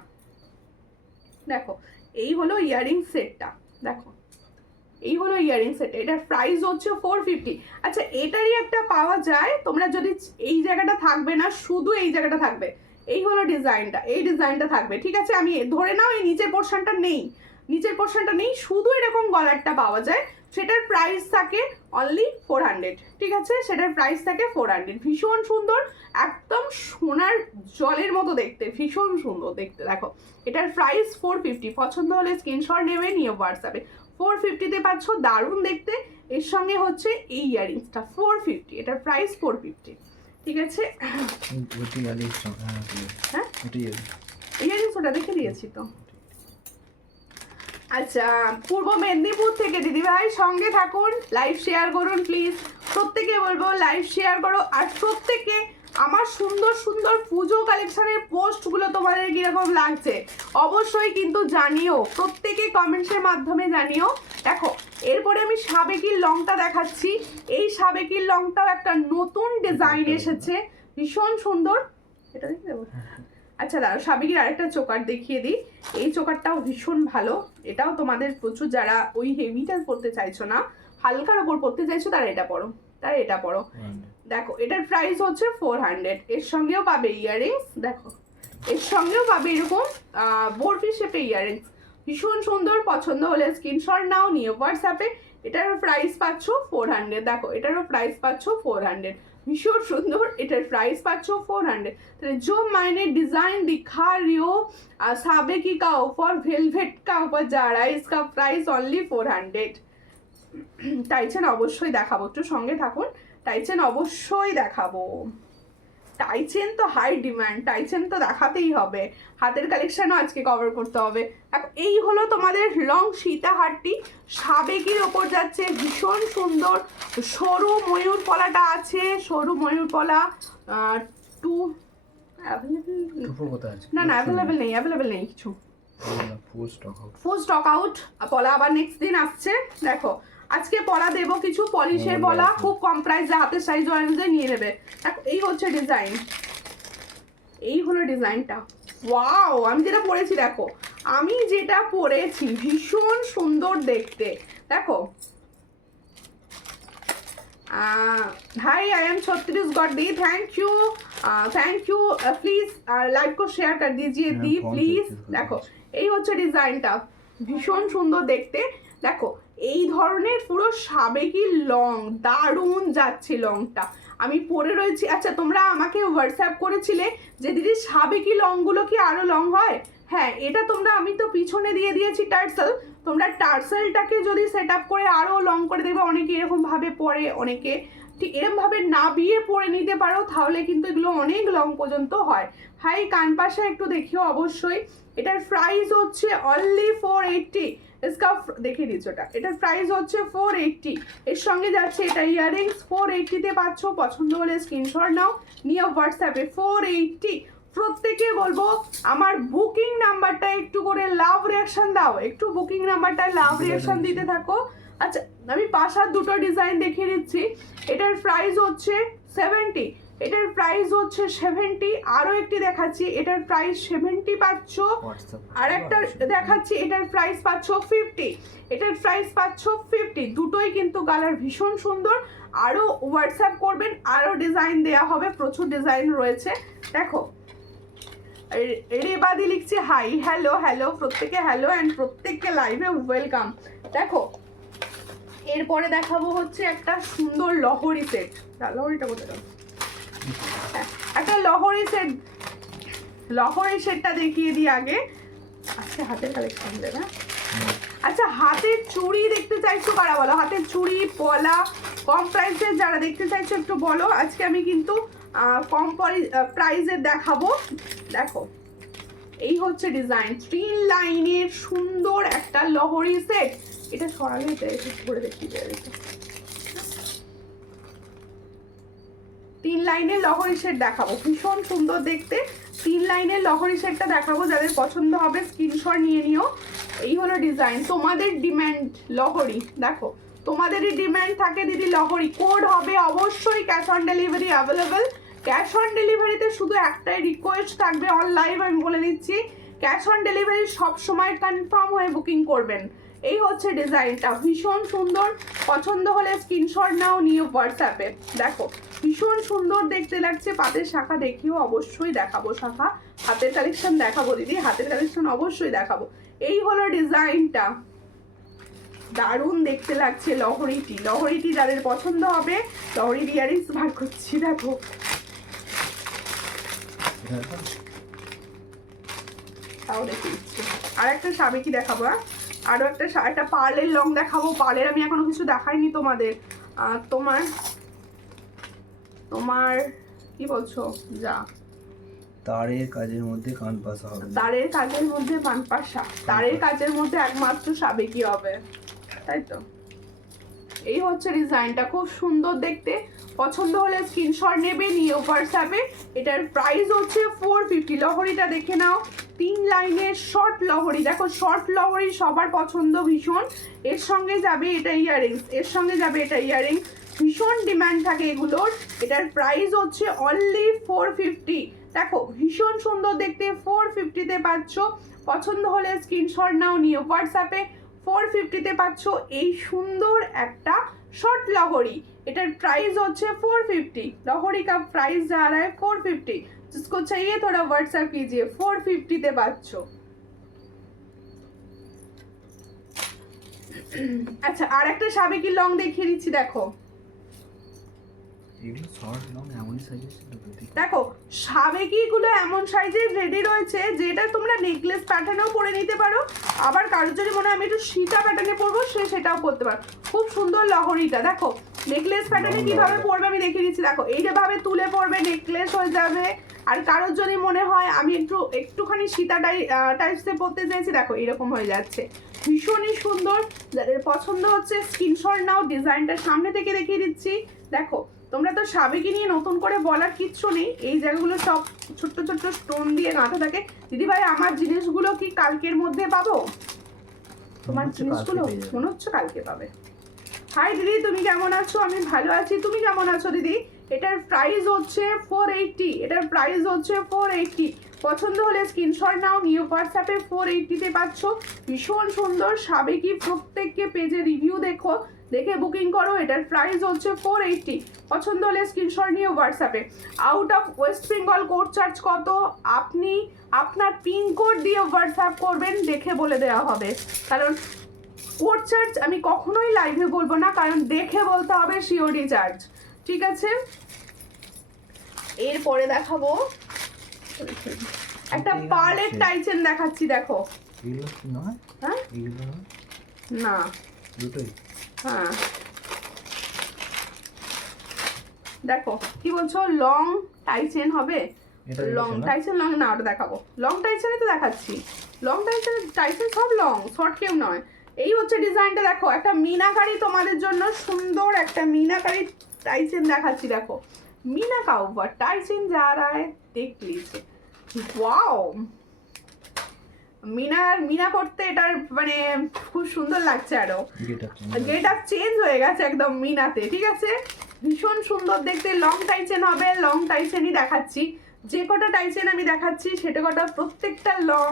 দেখো এই হলো ইয়াররিং সেটটা, দেখো এই হলো ইয়াররিং সেট। এটার প্রাইস হচ্ছে 450। আচ্ছা এটারই একটা পাওয়া যায়, তোমরা যদি এই জায়গাটা থাকবে না, শুধু এই জায়গাটা থাকবে, এই হলো ডিজাইনটা, এই ডিজাইনটা থাকবে, ঠিক আছে। আমি ধরে নাও এই নিচের পোর্শনটা নেই, নিচের পোর্শনটা নেই, শুধু এরকম গলারটা পাওয়া যায়, সেটার প্রাইস থাকে অনলি 400, ঠিক আছে, সেটার প্রাইস থাকে 400। ভীষণ সুন্দর, একদম সোনার জলের মতো দেখতে, ভীষণ সুন্দর দেখতে, দেখো এটার প্রাইস 450। পছন্দ হলে স্ক্রিনশট নেবে হোয়াটসঅ্যাপে। 450-তে পাচ্ছ, দারুণ দেখতে। এর সঙ্গে হচ্ছে এই ইয়াররিংসটা 450, এটার প্রাইস 450, ঠিক আছে। হ্যাঁ ইয়াররিংস ওটা দেখে দিয়েছি তো। আচ্ছা পূর্ব মেদিনীপুর থেকে দিদিভাই সঙ্গে থাকুন, লাইভ শেয়ার করুন প্লিজ, প্রত্যেকে বলবো লাইভ শেয়ার করো। আর প্রত্যেকে আমার সুন্দর সুন্দর পুজো কালেকশনের পোস্টগুলো তোমাদের কীরকম লাগছে অবশ্যই কিন্তু জানিও, প্রত্যেকে কমেন্টসের মাধ্যমে জানিও। দেখো এরপরে আমি সাবেকির লংটা দেখাচ্ছি, এই সাবেকির লংটাও একটা নতুন ডিজাইন এসেছে, ভীষণ সুন্দর। এটা দেখে দেবো, আচ্ছা দাঁড়াও সাবেকির আরেকটা চোকার দেখিয়ে দিই, এই চোকারটাও ভীষণ ভালো, এটাও তোমাদের প্রচুর, যারা ওই হেভিটা পড়তে চাইছো না, হালকার ওপর পড়তে চাইছো তারা এটা পড়ো, তারা এটা পড়ো। দেখো এটার প্রাইস হচ্ছে 400। এর সঙ্গেও পাবে ইয়াররিংস, দেখো এর সঙ্গেও পাবে এরকম বরফি শেপে ইয়াররিংস, ভীষণ সুন্দর। পছন্দ হলে স্ক্রিনশট নাও হোয়াটসঅ্যাপে। এটারও প্রাইস পাচ্ছ 400, দেখো এটারও প্রাইস পাচ্ছ 400, भीषण सुंदर एटार प्राइस पाচ্ছো 400। तो जो मैंने डिजाइन दिखा रही हो साबेकी का ऊपर वेलवेट का ऊपर जा रहा है, इसका प्राइस ओनली 400। টাইচেন অবশ্যই দেখাবো, একটু সঙ্গে থাকুন, টাইচেন অবশ্যই দেখাবো। টাইচেন তো হাই ডিমান্ড, টাইচেন তো দেখাতেই হবে, হাতের কালেকশনও আজকে কভার করতে হবে। এই হলো তোমাদের লং সীতাহারটি, সাবেকির ওপর যাচ্ছে, ভীষণ সুন্দর। সরু ময়ূর পলাটা আছে, সরু ময়ূর পলা টু না না অ্যাভেলেবেল নেই, অ্যাভেলেবেল নেই কিছু, ফুল স্টক আউট। পলা আবার নেক্সট দিন আসছে। দেখো আজকে পলা দেবো কিছু পলিশের পলা, খুব কম প্রাইসে, হাতের সাইজ অনুযায়ী নিয়ে নেবে। দেখো এই হচ্ছে ডিজাইন, এই হলো ডিজাইনটা। ওয়াও, আমি যেটা পরেছি দেখো, আমি যেটা পরেছি ভীষণ সুন্দর দেখতে। দেখো भाई I am Chhattisgarh the, thank you please like को शेयर कर दीजिए दी प्लीज। देखो এই হচ্ছে ডিজাইনটা, ভীষণ সুন্দর দেখতে। দেখো এই ধরনের পুরো সাবেকি লং, দারুণ যাচ্ছে লংটা, আমি পরে রয়েছি। আচ্ছা তোমরা আমাকে হোয়াটসঅ্যাপ করেছিলে যে দিদি সাবেকি লংগুলো কি আরো লং হয়? হ্যাঁ এটা তোমরা, আমি তো পিছনে দিয়ে দিয়েছি টার্সেল, তোমরা টার্সেলটাকে যদি সেট আপ করে আরও লং করে দেবে, অনেকে এরকমভাবে পরে, অনেকে ঠিক এরকমভাবে নাবিয়ে পরে নিতে পারো, তাহলে কিন্তু এগুলো অনেক লং পর্যন্ত হয়। হাই কানপাশা একটু দেখিও অবশ্যই। এটার প্রাইস হচ্ছে অনলি 480, इसका দেখিয়ে দিচ্ছ, এটার প্রাইস হচ্ছে 480। এর সঙ্গে যাচ্ছে এটা ইয়াররিংস, 480-তে পাচ্ছ। পছন্দ হলে স্ক্রিনশট নাও, নিয়ে হোয়াটসঅ্যাপে 480। প্রত্যেকে বলবো আমার বুকিং নাম্বারটা একটু করে লাভ রিয়াকশন দাও, একটু বুকিং নাম্বারটায় লাভ রিয়াকশন দিতে থাকো। আচ্ছা আমি পাশার দুটো ডিজাইন দেখিয়ে দিচ্ছি। এটার প্রাইস হচ্ছে 70, এটার প্রাইস হচ্ছে 70। আরও একটি দেখাচ্ছি, এটার প্রাইস 70 পাচ্ছ। আর একটা দেখাচ্ছি, এটার প্রাইস পাচ্ছ 50, এটার প্রাইস পাচ্ছ 50। দুটোই কিন্তু কালার ভীষণ সুন্দর। আরও হোয়াটসঅ্যাপ করবেন, আরও ডিজাইন দেওয়া হবে, প্রচুর ডিজাইন রয়েছে। দেখো রেবাদি লিখছে হাই, হ্যালো হ্যালো, প্রত্যেকে হ্যালো অ্যান্ড প্রত্যেককে লাইভে ওয়েলকাম। দেখো এরপরে দেখাবো হচ্ছে একটা সুন্দর লহরি সেট, লহরিটা কোথায়, হ্যাঁ একটা লহরি সেট। লহরি সেটটা দেখিয়ে দিই আগে। আচ্ছা হাতের কালেকশন দেবে। আচ্ছা হাতের চুড়ি দেখতে চাইছো কারা বলো? হাতের চুড়ি পলা কম প্রাইসের যারা দেখতে চাইছো একটু বলো। আজকে আমি কিন্তু কম প্রাইসের দেখাবো। দেখো এই হচ্ছে ডিজাইন, 3 লাইনের সুন্দর একটা লহরি সেট। এটা সরালে করে দেখিয়ে দেবে। 3 লাইনের লহরি সেট দেখাবো, ভীষণ সুন্দর দেখতে। 3 লাইনের লহরি সেটটা দেখাবো, যাদের পছন্দ হবে স্ক্রিনশট নিয়ে নিও। এই হলো ডিজাইন। তোমাদের ডিমান্ড লহরি, দেখো তোমাদেরই ডিমান্ড থাকে দিদি লহরি। কোড হবে অবশ্যই, cash on delivery available. Cash on ডেলিভারিতে শুধু একটাই রিকোয়েস্ট থাকবে, অন লাইভ আমি বলে দিচ্ছি, ক্যাশ অন ডেলিভারি সবসময় কনফার্ম হয়ে বুকিং করবেন। এই হচ্ছে ডিজাইনটা, ভীষণ সুন্দর। পছন্দ হলে স্ক্রিনশট নাও, নিও হোয়াটসঅ্যাপে। দেখো ভীষণ সুন্দর দেখতে লাগছে। পাতের শাখা দেখিও অবশ্যই দেখাবো, শাখা হাতের কালেকশন দেখাবো দিদি, হাতের কালেকশন অবশ্যই দেখাবো। এই হলো ডিজাইনটা, দারুণ দেখতে লাগছে লহরিটি। লহরিটি যাদের পছন্দ হবে, লহরির ইয়ারিংস বার করছি দেখো। তাও দেখে দিচ্ছি। আর একটা সাবেকি দেখাবো, আরো একটা পার্লের লং দেখাবো। পার্লের আমি এখনো কিছু দেখাইনি তোমাদের। তোমার তোমার কি বলছো? যা তারের কাজের মধ্যে কান পাশা হবে, তারের কাজের মধ্যে পানপাশা, তারের কাজের মধ্যে একমাত্র সাবেকি হবে, তাই তো। এই হচ্ছে ডিজাইনটা, খুব সুন্দর দেখতে। পছন্দ হলে স্ক্রিনশট নেবে, নিয়ে হোয়াটসঅ্যাপে। এটার প্রাইস হচ্ছে 450। লহরিটা দেখে নাও, 3 লাইনের শর্ট লহরি। দেখো শর্ট লহরি সবার পছন্দ ভীষণ। এর সঙ্গে যাবে এটা ইয়ারিংস, এর সঙ্গে যাবে এটা ইয়ারিংস, ভীষণ ডিমান্ড থাকে এগুলোর। এটার প্রাইস হচ্ছে অনলি 450। দেখো ভীষণ সুন্দর দেখতে, 450-তে পাচ্ছ। পছন্দ হলে স্ক্রিনশট নাও, নিয়ে হোয়াটসঅ্যাপে। 450-তে পাচ্ছ এই সুন্দর একটা শর্ট लहरी। এটার प्राइस হচ্ছে 450। लहरी का प्राइस जा रहा है 450। जिसको चाहिए थोड़ा व्हाट्सएप कीजिए। 450-তে পাচ্ছ। আচ্ছা আর একটা সাবেকি লং দেখিয়ে দিচ্ছি, দেখো এগুলো শর্ট লং এমন সাইজের ছিল। দেখো সাবেকি গুলো এমন সাইজের রেডি রয়েছে যেটা তোমরা নেকলেস প্যাটার্নেও পরে নিতে পারো, আবার কারোর যদি মনে হয় আমি একটু সীতা প্যাটার্নে পরবো সেটাও করতে পারো। খুব সুন্দর লহরিটা, দেখো নেকলেস প্যাটার্নে কিভাবে পরবে আমি দেখিয়ে দিচ্ছি। দেখো এইভাবে তুলে পরবে, নেকলেস হয়ে যাবে। আর কারোর যদি মনে হয় আমি একটুখানি সীতা টাইপসে পরতে চাইছি, দেখো এরকম হয়ে যাচ্ছে, ভীষণই সুন্দর। যাদের পছন্দ হচ্ছে স্ক্রিনশট নাও। ডিজাইনটা সামনে থেকে দেখিয়ে দিচ্ছি। দেখো তোমরা তো সাবেকি নিয়ে নতুন করে বলার কিচ্ছু নেই, এই জায়গাগুলো সব ছোট্ট ছোট্ট স্টোন দিয়ে গাঁথা থাকে। দিদি ভাই আমার জিনিসগুলো কি কালকের মধ্যে পাবো? তোমার জিনিসগুলো মনে হচ্ছে কালকে পাবে। হাই দিদি, তুমি কেমন আছো? আমি ভালো আছি, তুমি কেমন আছো দিদি? এটার প্রাইস হচ্ছে 480। এটার প্রাইস হচ্ছে 480। পছন্দ হলে স্ক্রিনশট নাও, নিয়ে হোয়াটসঅ্যাপে। 480-তে পাচ্ছ, ভীষণ সুন্দর সাবেকি। প্রত্যেককে পেজে রিভিউ দেখো, দেখে বুকিং করো। এটার প্রাইস হচ্ছে 480। পছন্দ হলে স্ক্রিনশট নিয়ে হোয়াটসঅ্যাপে। Out of West Bengal code charge কত? আপনি আপনার পিনকোড দিয়ে হোয়াটসঅ্যাপ করবেন, দেখে বলে দেওয়া হবে। কারণ কোড চার্জ আমি কখনোই লাইভে বলবো না, কারণ দেখে বলতে হবে সিওডি চার্জ, ঠিক আছে? এরপরে দেখাবো একটা পার্লের টাইচেন দেখাচ্ছি, দেখো। এগুলো কি নয়? হ্যাঁ এগুলো না, দুটোই। হ্যাঁ দেখো কি বলছো, লং টাইচেন হবে? লং টাইচেন, লং না ওটা দেখাবো। লং টাইচেনে তো দেখাচ্ছি, লং টাইচেন সব লং, শর্ট কেউ নয়। এই হচ্ছে ডিজাইনটা, দেখো একটা মিনাকারি তোমাদের জন্য সুন্দর একটা মিনাকারি टाइचन দেখাচ্ছি। দেখো मीना का ऊपर टाइचन जा रहा है, देख लीजिए। वाओ, मीना করতে এটার মানে খুব সুন্দর লাগছে, আরো গেট আপ চেঞ্জ হয়ে গেছে একদম মিনাতে, ঠিক আছে? ভীষণ সুন্দর দেখতে। লং টাইচেন হবে, লং টাইচেনই দেখাচ্ছি। যে কটা টাইচেন আমি দেখাচ্ছি সেটা কটা প্রত্যেকটা লং।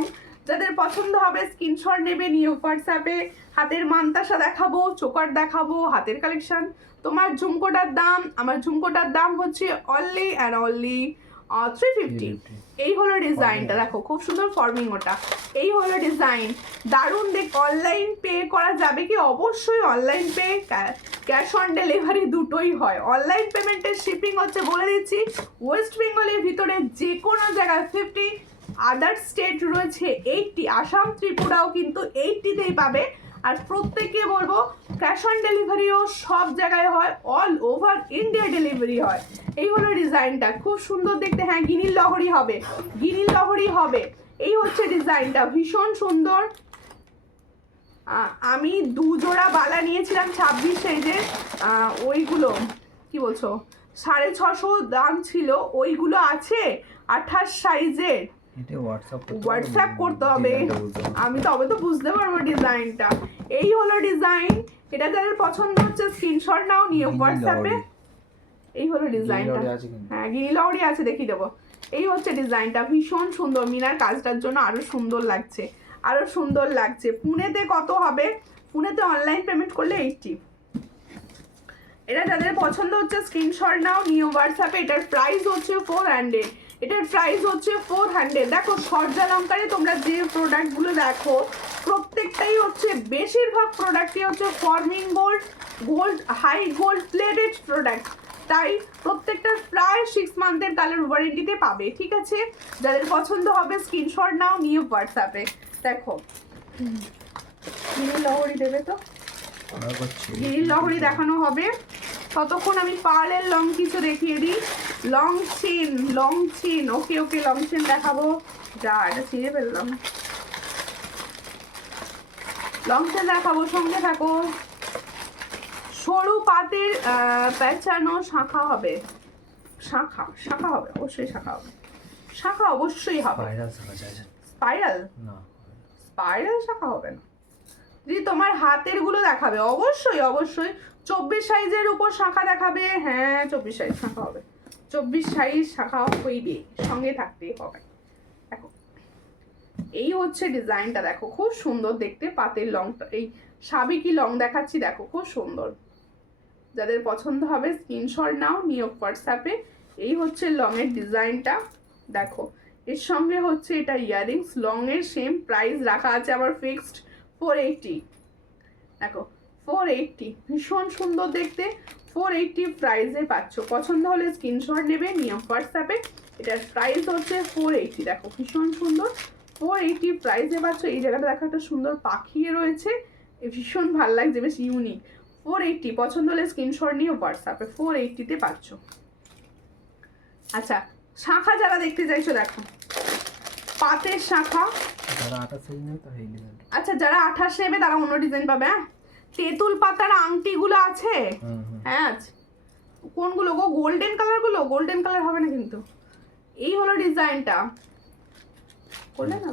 যাদের পছন্দ হবে স্ক্রিনশট নেবে, নিয়ে হোয়াটসঅ্যাপে। হাতের মানতাসা দেখাবো, চোকার দেখাবো, হাতের কালেকশন। তোমার ঝুমকোটার দাম, আমার ঝুমকোটার দাম হচ্ছে অনলি অ্যান্ড অনলি 350। এই হলো ডিজাইনটা, দেখো খুব সুন্দর ফর্মিং ওটা। এই হলো ডিজাইন, দারুণ দেখ। অনলাইন পে করা যাবে কি? অবশ্যই online pay, cash on delivery দুটোই হয়। অনলাইন পেমেন্টের শিপিং হচ্ছে বলে দিচ্ছি ওয়েস্ট বেঙ্গলের ভিতরে যে কোনো জায়গায় 50, আদার স্টেট রয়েছে 80, আসাম ত্রিপুরাও কিন্তু 80তেই পাবে। আর প্রত্যেককে বলবো ক্যাশ অন ডেলিভারিও সব জায়গায় হয়, অল ওভার ইন্ডিয়া ডেলিভারি হয়। এই হলো ডিজাইনটা, খুব সুন্দর দেখতে। হ্যাঁ, গিনির লহরি হবে, গিনির লহরি হবে। এই হচ্ছে ডিজাইনটা, ভীষণ সুন্দর। আমি 2 জোড়া বালা নিয়েছিলাম 26 সাইজের, ওইগুলো কি বলছো 650 দাম ছিল, ওইগুলো আছে 28 সাইজের। এটা হোয়াটসঅ্যাপ করতে হবে, আমি তবে তো বুঝতে পারবো ডিজাইনটা। এই হলো ডিজাইন, এটা যাদের পছন্দ হচ্ছে স্ক্রিনশট নাও, নিও হোয়াটসঅ্যাপে। এই হলো ডিজাইনটা, হ্যাঁ গিনি লহরি আছে, দেখিয়ে দেবো। এই হচ্ছে ডিজাইনটা, ভীষণ সুন্দর, মিনার কাজটার জন্য আরো সুন্দর লাগছে, আরো সুন্দর লাগছে। পুনেতে কত হবে? পুনেতে অনলাইন পেমেন্ট করলে 80। এটা যাদের পছন্দ হচ্ছে স্ক্রিনশট নাও, নিও হোয়াটসঅ্যাপে। এটার প্রাইস হচ্ছে 400, এটার প্রাইস হচ্ছে 400। দেখো সূর্যালঙ্কারে তোমরা যে প্রোডাক্টগুলো দেখো প্রত্যেকটাই হচ্ছে, বেশিরভাগ প্রোডাক্টই হচ্ছে forming gold, gold high gold plated product, তাই প্রত্যেকটা প্রায় 6 মান্থের কালার ওয়ারেন্টিতে পাবে, ঠিক আছে? যাদের পছন্দ হবে স্ক্রিনশট নাও, নিও হোয়াটসঅ্যাপে। দেখো গিনি লহরি দেবে তো, গিনি লহরি দেখানো হবে। ততক্ষণ আমি পার্লের লং কিছু দেখিয়ে দিই। লং চেন, লং চেন, ওকে ওকে, লং চেন দেখাবো। যা, এটা ছিঁড়ে ফেললাম। লং চেন দেখাবো, সঙ্গে থাকো। সরু পাতের পেঁচানো শাখা হবে, শাখা শাখা হবে, অবশ্যই শাখা হবে, শাখা অবশ্যই হবে। স্পাইরাল না, স্পাইরাল শাখা হবে না। যদি তোমার হাতের গুলো দেখাবে, অবশ্যই অবশ্যই 24 সাইজের উপর শাখা দেখাবে। হ্যাঁ 24 সাইজ শাখা হবে, 24 সাইজ শাখা হইবে, সঙ্গে থাকতেই হবে। দেখো এই হচ্ছে ডিজাইনটা, দেখো খুব সুন্দর দেখতে। পাতের লংটা, এই সাবেকি লং দেখাচ্ছি, দেখো খুব সুন্দর। যাদের পছন্দ হবে স্ক্রিনশট নাও, নিও হোয়াটসঅ্যাপে। এই হচ্ছে লং এর ডিজাইনটা, দেখো এর সঙ্গে হচ্ছে এটা ইয়ারিংস। লং এর সেম প্রাইস রাখা আছে আবার ফিক্সড 480। দেখো 480, ভীষণ সুন্দর দেখতে, 480 প্রাইসে পাচ্ছ। পছন্দ হলে স্ক্রিনশট নেবে, নিও হোয়াটসঅ্যাপে। এটার প্রাইস হচ্ছে 480। দেখো ভীষণ সুন্দর, 480 প্রাইসে পাচ্ছ। এই জায়গাটা দেখো একটা সুন্দর পাখি রয়েছে, ভীষণ ভালো লাগছে, বেশ ইউনিক। 480, পছন্দ হলে স্ক্রিনশট নিয়ে হোয়াটসঅ্যাপে 480-তে পাচ্ছ। আচ্ছা, শাখা যারা দেখতে চাইছো দেখো, পাতের শাখা। আচ্ছা, যারা 28 নেবে তারা অন্য ডিজাইন পাবে। হ্যাঁ, তেঁতুল পাতার আংটিগুলো আছে। হ্যাঁ, কোনগুলো গো? গোল্ডেন কালার গুলো, গোল্ডেন কালার হবে না কিন্তু। এই হলো ডিজাইনটা, করলে না?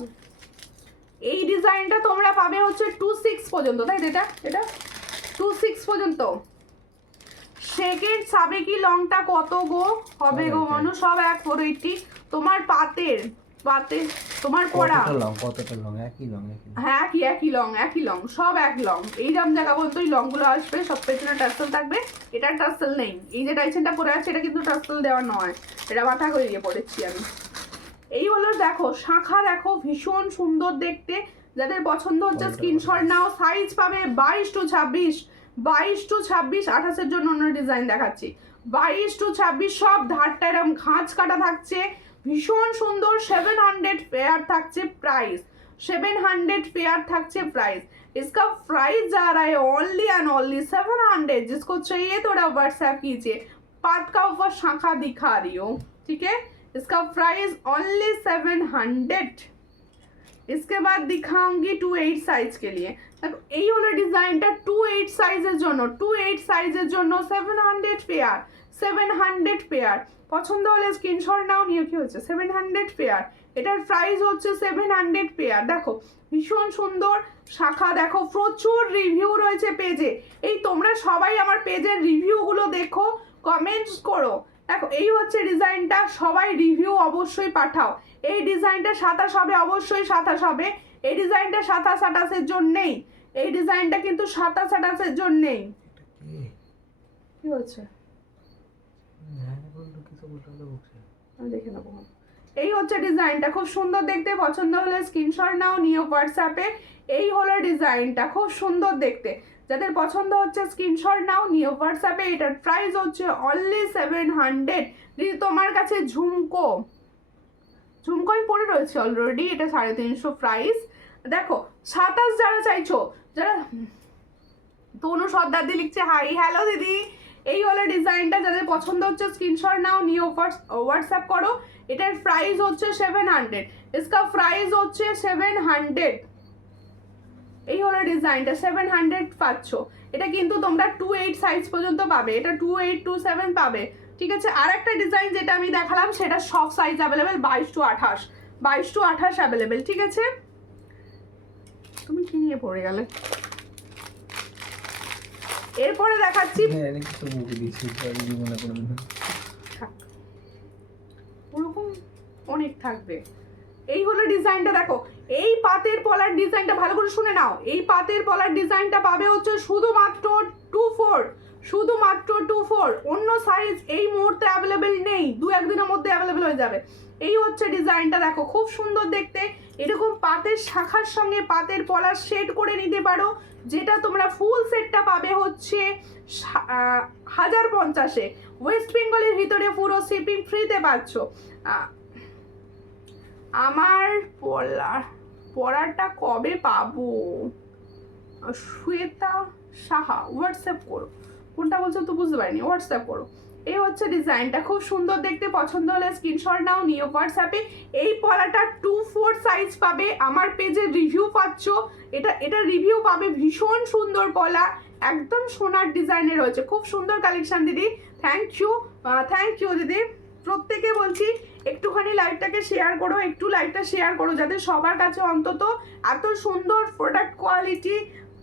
এই ডিজাইনটা তোমরা পাবে হচ্ছে 26 পর্যন্ত, তাই এটা এটা 26 পর্যন্ত। সেকেন্ড সাবেকি লংটা কত গো হবে গো মানু? সব এক 480। তোমার পাতের পাতে তোমার পড়া কতটা লং? একই লং, হ্যাঁ একই লং, একই লং, সব এক লং। এই দাম জায়গা বলতো এই লংগুলো আসবে, সব পেছনে টার্সেল থাকবে। এটা টার্সেল নেই, এই যে টাইসেনটা পরে আছে এটা কিন্তু টার্সেল দেওয়া নয়, এটা মাথা করিয়ে পড়েছি আমি। এই হলো দেখো শাখা, দেখো ভীষণ সুন্দর দেখতে। যাদের পছন্দ হচ্ছে স্ক্রিনশট নাও। সাইজ পাবে 22-26, 22-26। 28-এর জন্য অন্য ডিজাইন দেখাচ্ছি। 22-26 সব ধারটা এরকম খাঁজ কাটা থাকছে, ভীষণ সুন্দর। 700 पेयर থাকছে প্রাইস, 700 पेयर থাকছে প্রাইস। इसका प्राइस जा रहा है ओनली एंड ओनली 700। जिसको चाहिए थोड़ा व्हाट्सएप कीजिए, पात का ऊपर शाखा दिखा रही हो, ठीक है? इसका प्राइस ओनली 700। इसके बाद दिखाऊंगी 28 साइज के लिए। দেখো এই হলো ডিজাইনটা 28 সাইজের জন্য, 28 সাইজের জন্য 700 পেয়ার, 700 পেয়ার। পছন্দ হলে স্ক্রিনশট নাও, নিয়ে কি হচ্ছে 700 পেয়ার। এটার প্রাইস হচ্ছে 700 পেয়ার। দেখো ভীষণ সুন্দর শাখা, দেখো প্রচুর রিভিউ রয়েছে পেজে। এই তোমরা সবাই আমার পেজের রিভিউগুলো দেখো, কমেন্টস করো। দেখো এই হচ্ছে ডিজাইনটা, সবাই রিভিউ অবশ্যই পাঠাও। এই ডিজাইনটা 27 হবে, অবশ্যই 27 হবে। এই ডিজাইনটা 27-28-এর জন্যেই, এই ডিজাইনটা কিন্তু 27-28-এর জন্যেই। কি হচ্ছে আমি দেখে নেবো। এই হচ্ছে ডিজাইনটা, খুব সুন্দর দেখতে। পছন্দ হলে স্ক্রিনশট নাও, নিও হোয়াটসঅ্যাপে। এই হলো ডিজাইনটা, খুব সুন্দর দেখতে। যাদের পছন্দ হচ্ছে স্ক্রিনশট নাও, নিও হোয়াটসঅ্যাপে। এটার প্রাইস হচ্ছে অনলি 700। যদি তোমার কাছে ঝুমকো ঝুমকো আমি পরে রয়েছে অলরেডি, এটা 350 প্রাইস। দেখো 27 যারা চাইছো, যারা তনু সর্দার দি লিখছে হাই, হ্যালো দিদি। এই হলো ডিজাইনটা, যাদের পছন্দ হচ্ছে স্ক্রিনশট নাও, নিয়ে হোয়াটসঅ্যাপ করো। এটার প্রাইস হচ্ছে 700, इसका প্রাইস হচ্ছে 700। এই হলো ডিজাইনটা, 700 পাচ্ছ। এটা কিন্তু তোমরা 28 সাইজ পর্যন্ত পাবে, এটা 28, 27 পাবে, ঠিক আছে। আর একটা ডিজাইন যেটা আমি দেখালাম সেটা সব size available, 22 to 28, 22 to 28 available, ঠিক আছে। তুমি কি নিয়ে পড়ে গেলে? এরপরে দেখাচ্ছি, ওরকম অনেক থাকবে। এই হলো ডিজাইনটা, দেখো এই পাতের পলার ডিজাইনটা ভালো করে শুনে নাও। এই পাতের পলার ডিজাইনটা পাবে হচ্ছে শুধুমাত্র 24, শুধুমাত্র 24। অন্য সাইজ এই মুহূর্তে অ্যাভেলেবেল নেই, 2-1 দিনের মধ্যে অ্যাভেলেবেল হয়ে যাবে। এই হচ্ছে ডিজাইনটা, দেখো খুব সুন্দর দেখতে। এরকম পাতের শাখার সঙ্গে পাতের পলার সেট করে নিতে পারো, যেটা তোমরা ফুল সেটটা পাবে হচ্ছে 1050-এ। ওয়েস্ট বেঙ্গলের ভিতরে পুরো শিপিং ফ্রিতে পাচ্ছ। আমার পড়াটা কবে পাবো? শ্বেতা সাহা, হোয়াটসঅ্যাপ করো। কোনটা বলছো তো বুঝতে পারিনি, হোয়াটসঅ্যাপ করো। এই হচ্ছে ডিজাইনটা, খুব সুন্দর দেখতে। পছন্দ হলে স্ক্রিনশট নাও, নিয়ে হোয়াটসঅ্যাপে। এই পলাটা 24 সাইজ পাবে, আমার পেজে রিভিউ পাচ্ছ। এটা রিভিউ পাবে, ভীষণ সুন্দর পলা, একদম সোনার ডিজাইনে রয়েছে, খুব সুন্দর কালেকশন দিদি। থ্যাংক ইউ দিদি। প্রত্যেকে বলছি একটুখানি লাইভটাকে শেয়ার করো, একটু লাইভটা শেয়ার করো, যাতে সবার কাছে অন্তত এত সুন্দর প্রোডাক্ট কোয়ালিটি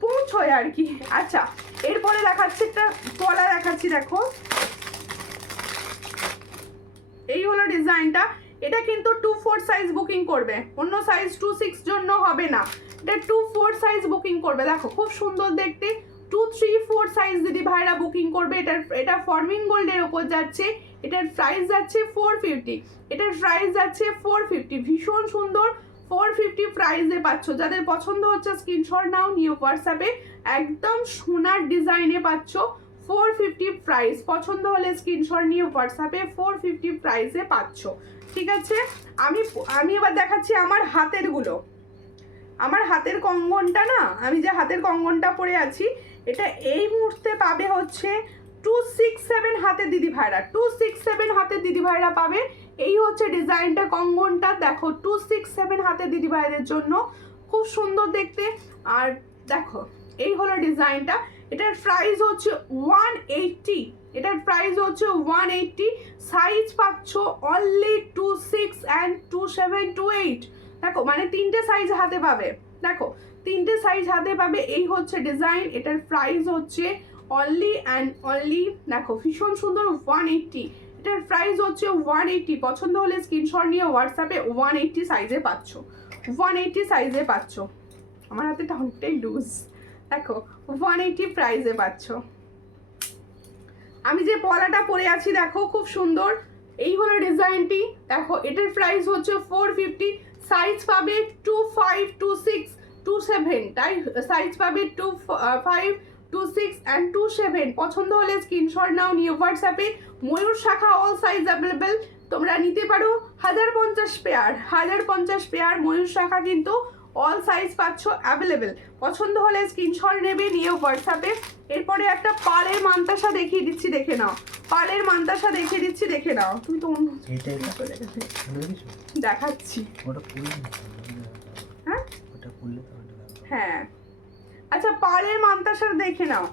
পৌঁছয় আর কি। আচ্ছা, এরপরে দেখাচ্ছি একটা পলা দেখাচ্ছি, দেখো এই হলো ডিজাইনটা। এটা কিন্তু 24 সাইজ বুকিং করবে, অন্য সাইজ 26 জন্য হবে না, এটা 24 সাইজ বুকিং করবে। দেখো খুব সুন্দর দেখতে, 2, 3, 4 সাইজ দিদি ভাইরা বুকিং করবে। এটা ফর্মিং গোল্ডের ওপর যাচ্ছে, এটার প্রাইস যাচ্ছে 450, এটার প্রাইস যাচ্ছে 450, ভীষণ সুন্দর 450 প্রাইসে পাচ্ছ। যাদের পছন্দ হচ্ছে স্ক্রিনশট নাও, নিয়ে হোয়াটসঅ্যাপে। একদম সোনার ডিজাইনে পাচ্ছ, 450 প্রাইস। পছন্দ হলে স্ক্রিনশট নিয়ে হোয়াটসঅ্যাপে 450 প্রাইসে পাচ্ছ, ঠিক আছে। আমি এবার দেখাচ্ছি আমার হাতেরগুলো। আমার হাতের কঙ্গনটা না, আমি যে হাতের কঙ্গনটা পরে আছি, এটা এই মুহূর্তে পাবে হচ্ছে 267 হাতে দিদি ভাইরা, 267 হাতে দিদি ভাইরা পাবে। এই হচ্ছে ডিজাইনটা, কঙ্গনটা দেখো 267 হাতে দিদি ভাইদের জন্য, খুব সুন্দর দেখতে। আর দেখো এই হলো ডিজাইনটা, এটার প্রাইস হচ্ছে 180, এটার প্রাইস হচ্ছে 180। সাইজ পাচ্ছ অনলি 26 and 27, 28। দেখো মানে 3টে সাইজ হাতে পাবে, দেখো 3টে সাইজ হাতে পাবে। এই হচ্ছে ডিজাইন, এটার প্রাইস হচ্ছে অনলি অ্যান্ড অনলি, দেখো ভীষণ সুন্দর 180। এটার প্রাইস হচ্ছে 180। পছন্দ হলে স্ক্রিনশট নিয়ে হোয়াটসঅ্যাপে 180 সাইজে পাচ্ছ, 180 সাইজে পাচ্ছ। আমার হাতেটা অনেকটাই লুজ, দেখো 180 প্রাইসে পাচ্ছ। আমি যে পলাটা পরে আছি দেখো খুব সুন্দর, এই হলো ডিজাইনটি। দেখো এটার প্রাইস হচ্ছে 450, সাইজ পাবে 25, 26, 27, তাই সাইজ পাবে 25, 26 and 27। পছন্দ হলে স্ক্রিনশট নাও, নিয়ে হোয়াটসঅ্যাপে। ময়ূর শাখা অল সাইজ অ্যাভেলেবেল, তোমরা নিতে পারো 1050 পেয়ার, 1050 পেয়ার ময়ূর শাখা কিন্তু অল সাইজ পাচ্ছ অ্যাভেলেবেল। পছন্দ হলে স্ক্রিনশট নেবে, নিয়ে হোয়াটসঅ্যাপে। এরপরে একটা পাড়ের মান্তাসা দেখিয়ে দিচ্ছি, দেখে নাও। পাড়ের মান্তাসা দেখিয়ে দিচ্ছি, দেখে নাও। তুমি তো অন্য দেখাচ্ছি, হ্যাঁ হ্যাঁ। আচ্ছা পাড়ের মান্তাসাটা দেখে নাও,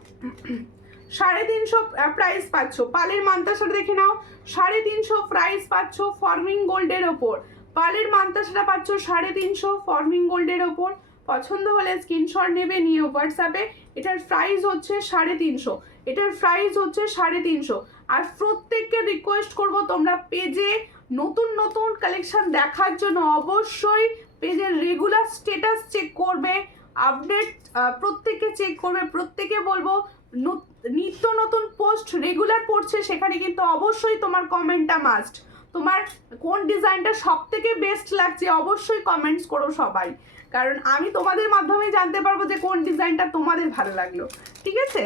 350 প্রাইস পাচ্ছ। পালের মান্তাসাটা দেখে নাও, 350 প্রাইস পাচ্ছ ফর্মিং গোল্ডের ওপর। পালের মান্তাসাটা পাচ্ছ 350 ফর্মিং গোল্ডের ওপর। পছন্দ হলে স্ক্রিনশট নেবে, নিয়ে হোয়াটসঅ্যাপে। এটার প্রাইস হচ্ছে 350, এটার প্রাইস হচ্ছে 350। আর প্রত্যেককে রিকোয়েস্ট করব, তোমরা পেজে নতুন নতুন কালেকশন দেখার জন্য অবশ্যই পেজের রেগুলার স্ট্যাটাস চেক করবে, আপডেট প্রত্যেকে চেক করবে। প্রত্যেকে বলবো নিত্য নতুন পোস্ট রেগুলার পড়ছে, সেখানে কিন্তু অবশ্যই তোমার কমেন্টটা মাস্ট। তোমার কোন ডিজাইনটা সব থেকে বেস্ট লাগছে অবশ্যই কমেন্টস করো সবাই, কারণ আমি তোমাদের মাধ্যমে জানতে পারবো যে কোন ডিজাইনটা তোমাদের ভালো লাগলো, ঠিক আছে।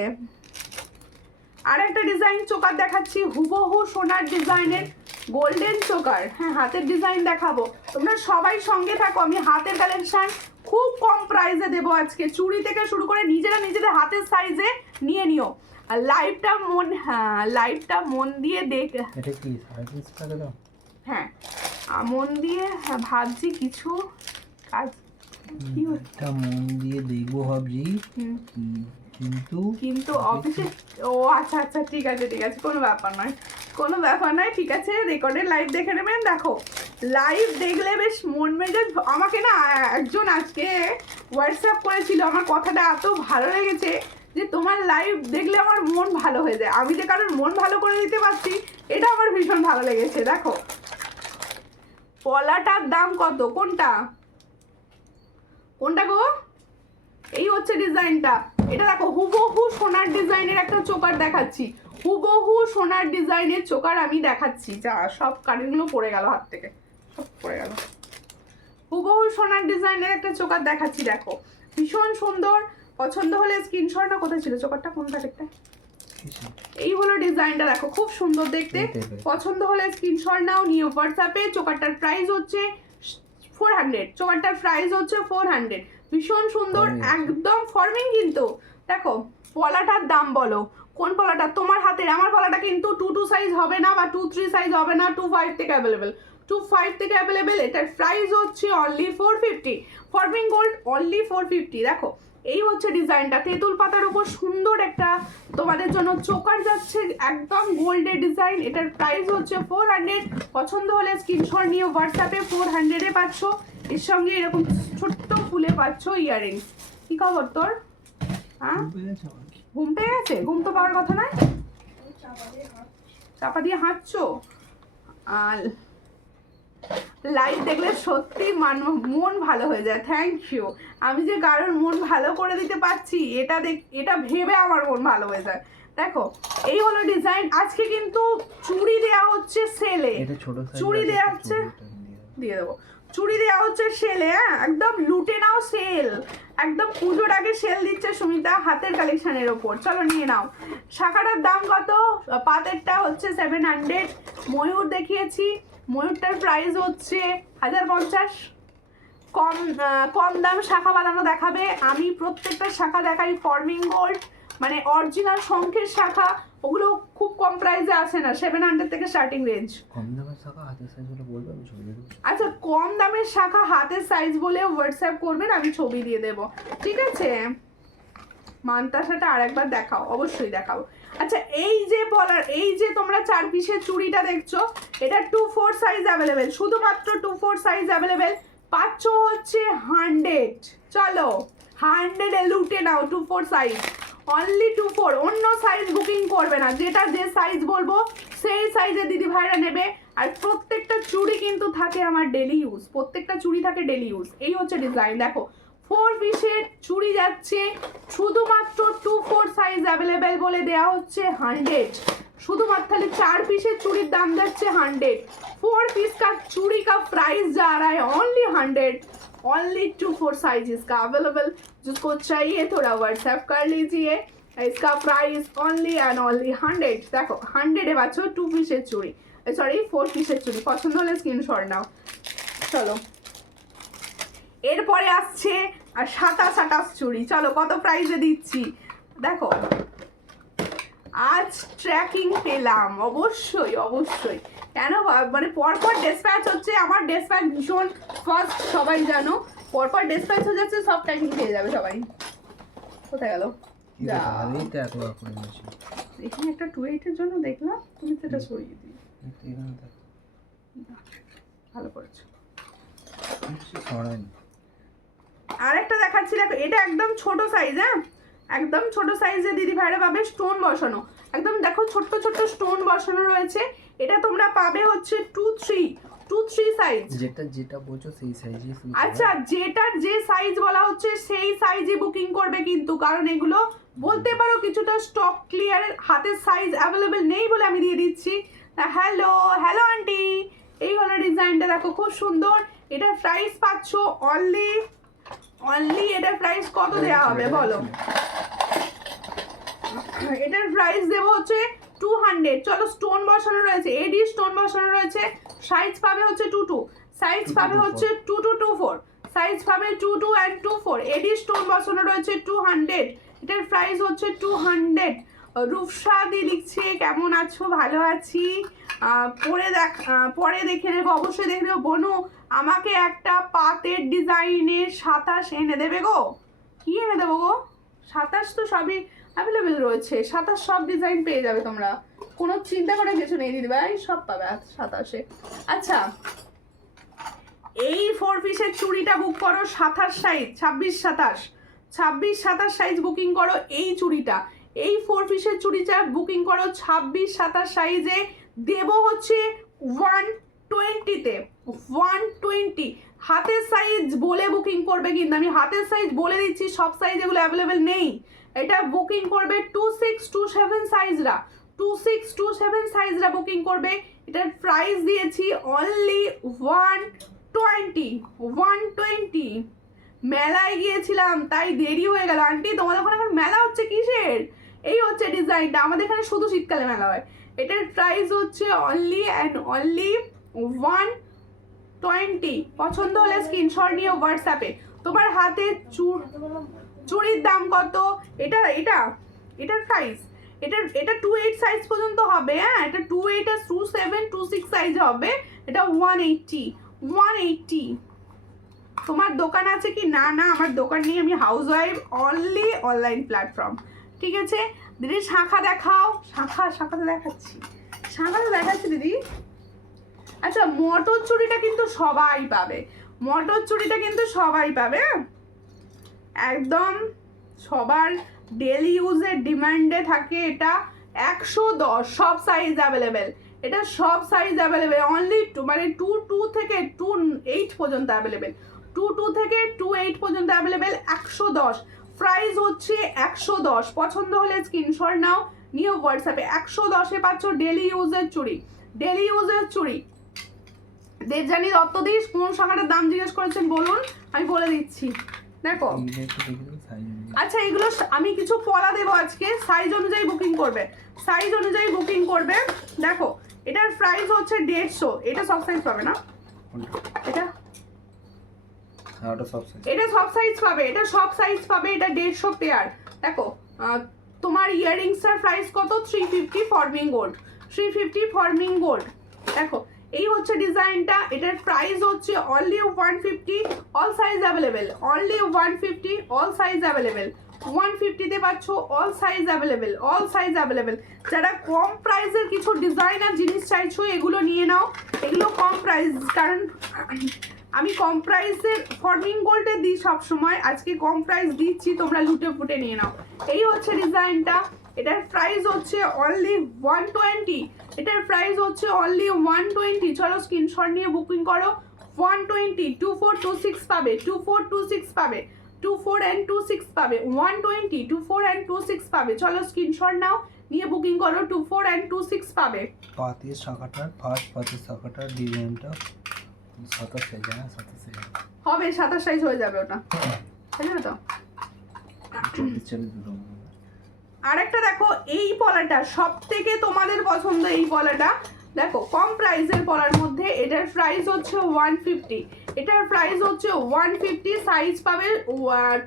আর একটা ডিজাইন চোকার দেখাচ্ছি, হুবহু সোনার ডিজাইনের গোল্ডেন চোকার। হ্যাঁ, হাতের ডিজাইন দেখাবো, তোমরা সবাই সঙ্গে থাকো। আমি হাতের কালেকশন খুব কম প্রাইসে দেবো আজকে, চুড়ি থেকে শুরু করে নিজেরা নিজেদের হাতের সাইজে নিয়ে নিও। আর লাইভটা মন দিয়ে দেখ। এটা কি 3.5 টাকা দাও? হ্যাঁ, মন দিয়ে ভাবছি কিছু কাজ কি এটা মন দিয়ে দেখবো ভাবছি, হুম। কিন্তু অফিসে ও আচ্ছা আচ্ছা, ঠিক আছে ঠিক আছে, কোনো ব্যাপার নয়, ঠিক আছে। রেকর্ডের লাইভ দেখে নেবেন। দেখো, লাইভ দেখলে বেশ মন মেজাজ, আমাকে না একজন আজকে হোয়াটসঅ্যাপ করেছিল, আমার কথাটা এত ভালো লেগেছে যে তোমার লাইভ দেখলে আমার মন ভালো হয়ে যায়। আমি যে কারোর মন ভালো করে দিতে পারছি, এটা আমার ভীষণ ভালো লেগেছে। দেখো পলাটার দাম কত, কোনটা গো? এই হচ্ছে ডিজাইনটা। এটা দেখো, হুবহু সোনার ডিজাইনের একটা চোকার দেখাচ্ছি, হুবহু সোনার ডিজাইনের চোকার আমি দেখাচ্ছি। যা, সব কারেন্টগুলো পড়ে গেল হাত থেকে, সব পড়ে গেল। হুবহু সোনার ডিজাইনের একটা চোকার দেখাচ্ছি, দেখো ভীষণ সুন্দর। পছন্দ হলে স্ক্রিনশট না, কোথায় ছিল চোকারটা, কোন প্যাকেটটা? এই হলো ডিজাইনটা, দেখো খুব সুন্দর দেখতে। পছন্দ হলে স্ক্রিনশট নাও, নিয়ে হোয়াটসঅ্যাপে। চোকারটার প্রাইস হচ্ছে 400, চোকারটার প্রাইস হচ্ছে 400। ভীষণ সুন্দর, একদম ফর্মিং। কিন্তু দেখো পলাটার দাম বলো, কোন পলাটা তোমার হাতের? আমার পলাটা কিন্তু 2 সাইজ হবে না, বা 2-3 সাইজ হবে না, 2-5 থেকে অ্যাভেলেবেল, 2-5 থেকে অ্যাভেলেবেল। এটার প্রাইস হচ্ছে অনলি 450, ফর্মিং গোল্ড অনলি 450। দেখো এই হচ্ছে ডিজাইনটা, তেঁতুল পাতার উপর সুন্দর একটা তোমাদের জন্য চোকার যাচ্ছে, একদম গোল্ডের ডিজাইন। এটার প্রাইস হচ্ছে 400। পছন্দ হলে স্ক্রিনশট নিয়ে হোয়াটসঅ্যাপে 400-এ পাচ্ছ। এর সঙ্গে এরকম ছোট্ট ফুলে পাচ্ছ ইয়াররিংস। কি খবর তোর? হ্যাঁ, ঘুম পেয়ে গেছে? ঘুম তো পাওয়ার কথা নয়, চাপা দিয়ে হাঁটছো। আর লাইভ দেখলে সত্যি মন ভালো হয়ে যায়। Thank you. আমি যে কারোর মন ভালো করে দিতে পারছি, এটা ভেবে আমার মন ভালো হয়ে যায়। দেখো এই হলো ডিজাইন। আজকে কিন্তু চুড়ি দেয়া হচ্ছে সেলে, চুড়ি দেয়া হচ্ছে, দিয়ে দেবো, চুড়ি দেওয়া হচ্ছে সেলে। হ্যাঁ, একদম লুটে নাও সেল, একদম পুজোর আগে সেল দিচ্ছে সুমিতা হাতের কালেকশনের ওপর। চলো নিয়ে নাও। শাখাটার দাম কত? পাতেরটা হচ্ছে 700। ময়ূর দেখিয়েছি, ময়ূরটার প্রাইস হচ্ছে 1050। কম দাম শাখা বাঁধানো দেখাবে, আমি প্রত্যেকটা শাখা দেখাই ফর্মিং গোল্ড, মানে অরিজিনাল শঙ্খের শাখা। ওগুলো খুব কম প্রাইসে আসে না, 700 থেকে স্টার্টিং রেঞ্জ। কম দামের শাখা হাতের সাইজ বলে বলবে, আমি ছবি দেবো। আচ্ছা, কম দামের শাখা হাতের সাইজ বলে হোয়াটসঅ্যাপ করবেন, আমি ছবি দিয়ে দেবো, ঠিক আছে? মানতাসাটা আরেকবার দেখাও, অবশ্যই দেখাবো। আচ্ছা, এই যে তোমরা 4 পিসের চুড়িটা দেখছো, এটা 2-4 সাইজ অ্যাভেলেবেল, শুধুমাত্র 2-4 সাইজ অ্যাভেলেবেল। পাচ্ছ হচ্ছে 100। চলো 100-এ লুটে নাও 2-4 সাইজ, অনলি 2-4। অন্য সাইজ বুকিং করবে না, যে সাইজ বলবো সেই সাইজে দিদি ভাইরা নেবে। আর প্রত্যেকটা চুড়ি কিন্তু থাকে আমার ডেলি ইউজ, প্রত্যেকটা চুড়ি থাকে ডেলি ইউজ। এই হচ্ছে ডিজাইন। দেখো 4 পিসের চুড়ি যাচ্ছে, শুধুমাত্র 2-4 সাইজ অ্যাভেলেবেল বলে দেওয়া হচ্ছে 100। শুধুমাত্র खाली 4 पीसेर चूड़ी दाम जाच्छे 100, 4 पीस का चूड़ी का प्राइस जा रहा है ओनली 100। ओनली 2-4 साइज इसका अवेलेबल, जिसको चाहिए थोड़ा व्हाट्सएप कर लीजिए। इसका प्राइस ओनली एंड ओनली 100। देखो 100 ए पाচ্ছ 2 पीसेर चूड़ी, सॉरी 4 पीसेर चूड़ी। पसंद হলে স্ক্রিনশট নাও। চলো এরপরে আসছে আর 27 চুড়ি। চলো কত প্রাইসে দিচ্ছি দেখো। আজ ট্র্যাকিং পেলাম, অবশ্যই অবশ্যই। কেন মানে পরপর ডিসপ্যাচ হচ্ছে, আমার ডিসপ্যাচ ভীষণ ফাস্ট, সবাই জানো। পরপর ডিসপ্যাচ হয়ে যাচ্ছে, সব ট্র্যাকিং পেয়ে যাবে সবাই। কোথায় গেল? এখানে একটা 28 এর জন্য দেখলাম, তুমি সেটা সরিয়ে দিই। ভালো করেছো। আরেকটা দেখাচ্ছি দেখো, এটা একদম ছোট সাইজ। হ্যাঁ, একদম ছোট সাইজে দিদি ভাইরা পাবে, স্টোন বসানো একদম। দেখো ছোট্ট ছোট্ট স্টোন বসানো রয়েছে। এটা তোমরা পাবে হচ্ছে 2-3 সাইজ। যেটা বলছো সেই সাইজই। আচ্ছা, যেটার যে সাইজ বলা হচ্ছে সেই সাইজই বুকিং করবে কিন্তু, কারণ এগুলো বলতে পারো কিছুটা স্টক ক্লিয়ার, হাতের সাইজ অ্যাভেলেবেল নেই বলে আমি দিয়ে দিচ্ছি। হ্যালো হ্যালো আন্টি, এই হলো ডিজাইনটা, দেখো খুব সুন্দর। এটার প্রাইস পাচ্ছ অনলি এটার প্রাইস কত দেওয়া হবে বলো? এটার প্রাইস দেবো হচ্ছে 200। চলো স্টোন বসানো রয়েছে, এডি স্টোন বসানো রয়েছে, সাইজ পাবে হচ্ছে 22, সাইজ পাবে হচ্ছে 2224, সাইজ পাবে 22 and 24, এডি স্টোন বসানো রয়েছে 200, এটার প্রাইস হচ্ছে 200। রূপসা দি লিখছে কেমন আছো, ভালো আছি, পরে দেখে নেবো, অবশ্যই দেখে নেবো। বনু আমাকে একটা পাতের ডিজাইনের 27 এনে দেবে গো। কি এনে দেবো গো? 27 তো সবই অ্যাভেলেবেল রয়েছে, 27 সব ডিজাইন পেয়ে যাবে তোমরা, কোনো চিন্তা করার কিছু নেই দিদি ভাই, সব পাবে 27-এ। আচ্ছা এই 4 পিসের চুড়িটা বুক করো 27 সাইজ, 26-27 সাইজ বুকিং করো এই চুড়িটা, এই 4 পিসের চুড়িটা বুকিং করো 26-27 সাইজে, দেব হচ্ছে 120-তে, 120। হাতের সাইজ বলে বুকিং করবে, কিন্তু আমি হাতের সাইজ বলে দিচ্ছি, সব সাইজ এগুলো অ্যাভেলেবেল নেই। এটা বুকিং করবে 2627 সাইজরা, 2627 সাইজরা বুকিং করবে। এটার প্রাইস দিয়েছি অনলি 120। মেলায় গিয়েছিলাম তাই দেরি হয়ে গেল। আন্টি তোমাদের ওখানে এখন মেলা হচ্ছে কিসের? এই হচ্ছে ডিজাইনটা, আমাদের এখানে শুধু শীতকালে মেলা হয়। এটার প্রাইস হচ্ছে অনলি অ্যান্ড অনলি 120। পছন্দ হলে স্ক্রিনশট নিয়ে হোয়াটসঅ্যাপে। তোমার হাতে চুড়ির দাম কত? এটার প্রাইস এটা 28 সাইজ পর্যন্ত হবে। হ্যাঁ, এটা 28 আর 27 26 সাইজ হবে। এটা 180। তোমার দোকান আছে কি? না না, আমার দোকান নেই, আমি house wife, only online platform. ঠিক আছে দিদি, শাখা দেখাও। শাখাটা দেখাচ্ছি, শাখাটা দেখাচ্ছি দিদি। আচ্ছা মটর চুড়িটা কিন্তু সবাই পাবে, মটর চুড়িটা কিন্তু সবাই পাবে, একদম সবার ডেলি ইউজের ডিমান্ডে থাকে। এটা 110, সব সাইজ অ্যাভেলেবেল, এটা সব সাইজ অ্যাভেলেবেল, অনলি মানে 22 থেকে 28 পর্যন্ত অ্যাভেলেবেল, 22 থেকে 28 পর্যন্ত অ্যাভেলেবেল। 110, প্রাইস হচ্ছে 110। পছন্দ হলে স্ক্রিনশট নাও, নিয়ে হোয়াটসঅ্যাপে। 110-এ পাচ্ছ ডেলি ইউজের চুড়ি, ডেলি ইউজের চুড়ি। দেবজানি দত্তদীশ কোন শাখাটার দাম জিজ্ঞেস করেছেন বলুন, আমি বলে দিচ্ছি। দেখো আচ্ছা এগুলো আমি কিছু পলা দেবো আজকে, সাইজ অনুযায়ী বুকিং করবে, সাইজ অনুযায়ী বুকিং করবে। দেখো এটার প্রাইস হচ্ছে 150, এটা সব সাইজ পাবে না, এটা সব সাইজ পাবে, এটা সব সাইজ পাবে, এটা 150 পেয়ার। দেখো তোমার ইয়াররিংসটার প্রাইস কত? 350 ফর্মিং গোল্ড, 350 ফর্মিং গোল্ড। দেখো এই হচ্ছে ডিজাইনটা, এটার প্রাইস হচ্ছে only 150, all size available, only 150, all size available. 150-তে পাচ্ছ, all size available, all size available. যারা কম প্রাইসের কিছু ডিজাইনার জিনিস চাইছো এগুলো নিয়ে নাও, এগুলো কম প্রাইস, কারণ আমি কম প্রাইসের ফর্মিং গোল্ডে দিই সবসময়, আজকে কম প্রাইস দিচ্ছি, তোমরা লুটে ফুটে নিয়ে নাও। এই হচ্ছে ডিজাইনটা, এটার প্রাইস হচ্ছে অনলি 120, এটার প্রাইস হচ্ছে অনলি 120। চলো স্ক্রিনশট নিয়ে বুকিং করো। 120, 2426 পাবে, 2426 পাবে, 24 and 26 পাবে, 120, 24 and 26 পাবে। চলো স্ক্রিনশট নাও, নিয়ে বুকিং করো, 24 and 26 পাবে। পাতের শাখাটার ফার্স্ট পাতের শাখাটার ডিজাইনটা 27 সাইজ, না 27 সাইজ হবে, 27 সাইজ হয়ে যাবে, ওটা হয়ে যাবে তো। 24 আরেকটা দেখো, এই পলাটা সব থেকে তোমাদের পছন্দ, এই পলাটা দেখো কম প্রাইসের পলার মধ্যে, এটার প্রাইস হচ্ছে 150, এটার প্রাইস হচ্ছে 150, সাইজ পাবে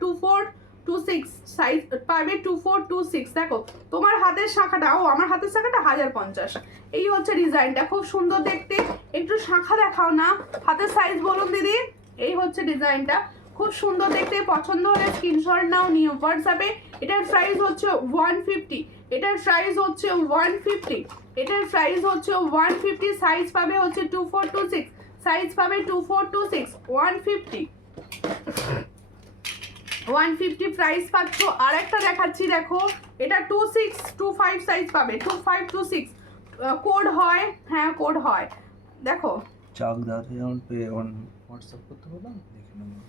2426, সাইজ পাবে 2426। দেখো তোমার হাতের শাখাটা, আমার হাতের শাখাটা 1050। এই হচ্ছে ডিজাইনটা, খুব সুন্দর দেখতে। একটু শাখা দেখাও না, হাতের সাইজ বলুন দিদি। এই হচ্ছে ডিজাইনটা, খুব সুন্দর দেখতে। পছন্দ হলে স্ক্রিনশট নাও, নিউ হোয়াটসঅ্যাপে। এটার প্রাইস হচ্ছে 150, এটার প্রাইস হচ্ছে 150, এটার প্রাইস হচ্ছে 150, সাইজ পাবে হচ্ছে 2426, সাইজ পাবে 2426, 150 প্রাইস পাচ্ছ। আর একটা দেখাচ্ছি, দেখো এটা 2625 সাইজ পাবে, 2526 কোড হয়, হ্যাঁ কোড হয়। দেখো চাক দাঁড়ে যেমন হোয়াটসঅ্যাপ করতে বললাম, দেখে নাও।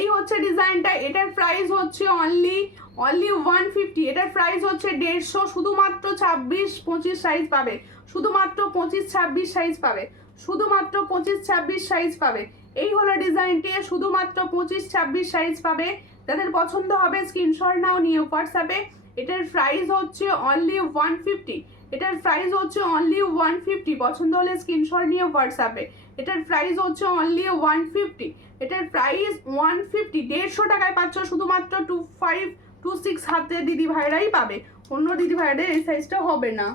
এই হচ্ছে ডিজাইনটা, এটার প্রাইস হচ্ছে অনলি 150, এটার প্রাইস হচ্ছে 150, শুধুমাত্র 26-25 সাইজ পাবে, শুধুমাত্র 25-26 সাইজ পাবে, শুধুমাত্র 25-26 সাইজ পাবে। এই হলো ডিজাইনটি, শুধুমাত্র 25-26 সাইজ পাবে। যাদের পছন্দ হবে স্ক্রিনশট নাও, নিয়ে হোয়াটসঅ্যাপে। এটার প্রাইস হচ্ছে অনলি 150, এটার প্রাইস হচ্ছে অনলি 150, পছন্দ হলে স্ক্রিনশট নিয়ে হোয়াটসঅ্যাপে। এটার প্রাইস হচ্ছে অনলি 150, এটার প্রাইস 150, 150 টাকায় পাচ্ছ শুধুমাত্র 25 26 হাতে দিদি ভাইরাই পাবে, অন্য দিদি ভাইদের এই সাইজটা হবে না।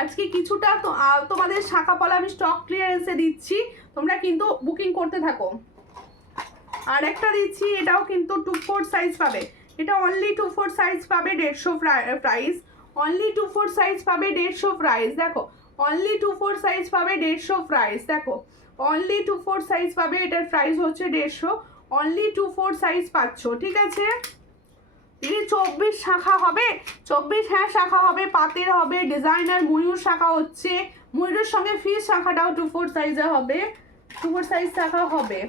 আজকে কিছুটা তোমাদের শাখা পলা আমি স্টক ক্লিয়ারেন্সে দিচ্ছি, তোমরা কিন্তু বুকিং করতে থাকো। আর একটা দিচ্ছি, এটাও কিন্তু 2/4 সাইজ পাবে, এটা অনলি 2/4 সাইজ পাবে 150 প্রাইস, অনলি 2/4 সাইজ পাবে 150 প্রাইস। দেখো অনলি 2/4 সাইজ পাবে 150 প্রাইস, দেখো অনলি 2/4 সাইজ পাবে, এটার প্রাইস হচ্ছে 150, অনলি 2/4 সাইজ পাচ্ছ, ঠিক আছে। 24 শাখা হবে, 24 হ্যাঁ শাখা হবে, পাতের হবে, ডিজাইনার ময়ূর শাখা হচ্ছে, ময়ূরের সঙ্গে ফিস শাখাটাও 2/4 সাইজে হবে, 2/4 সাইজ শাখা হবে,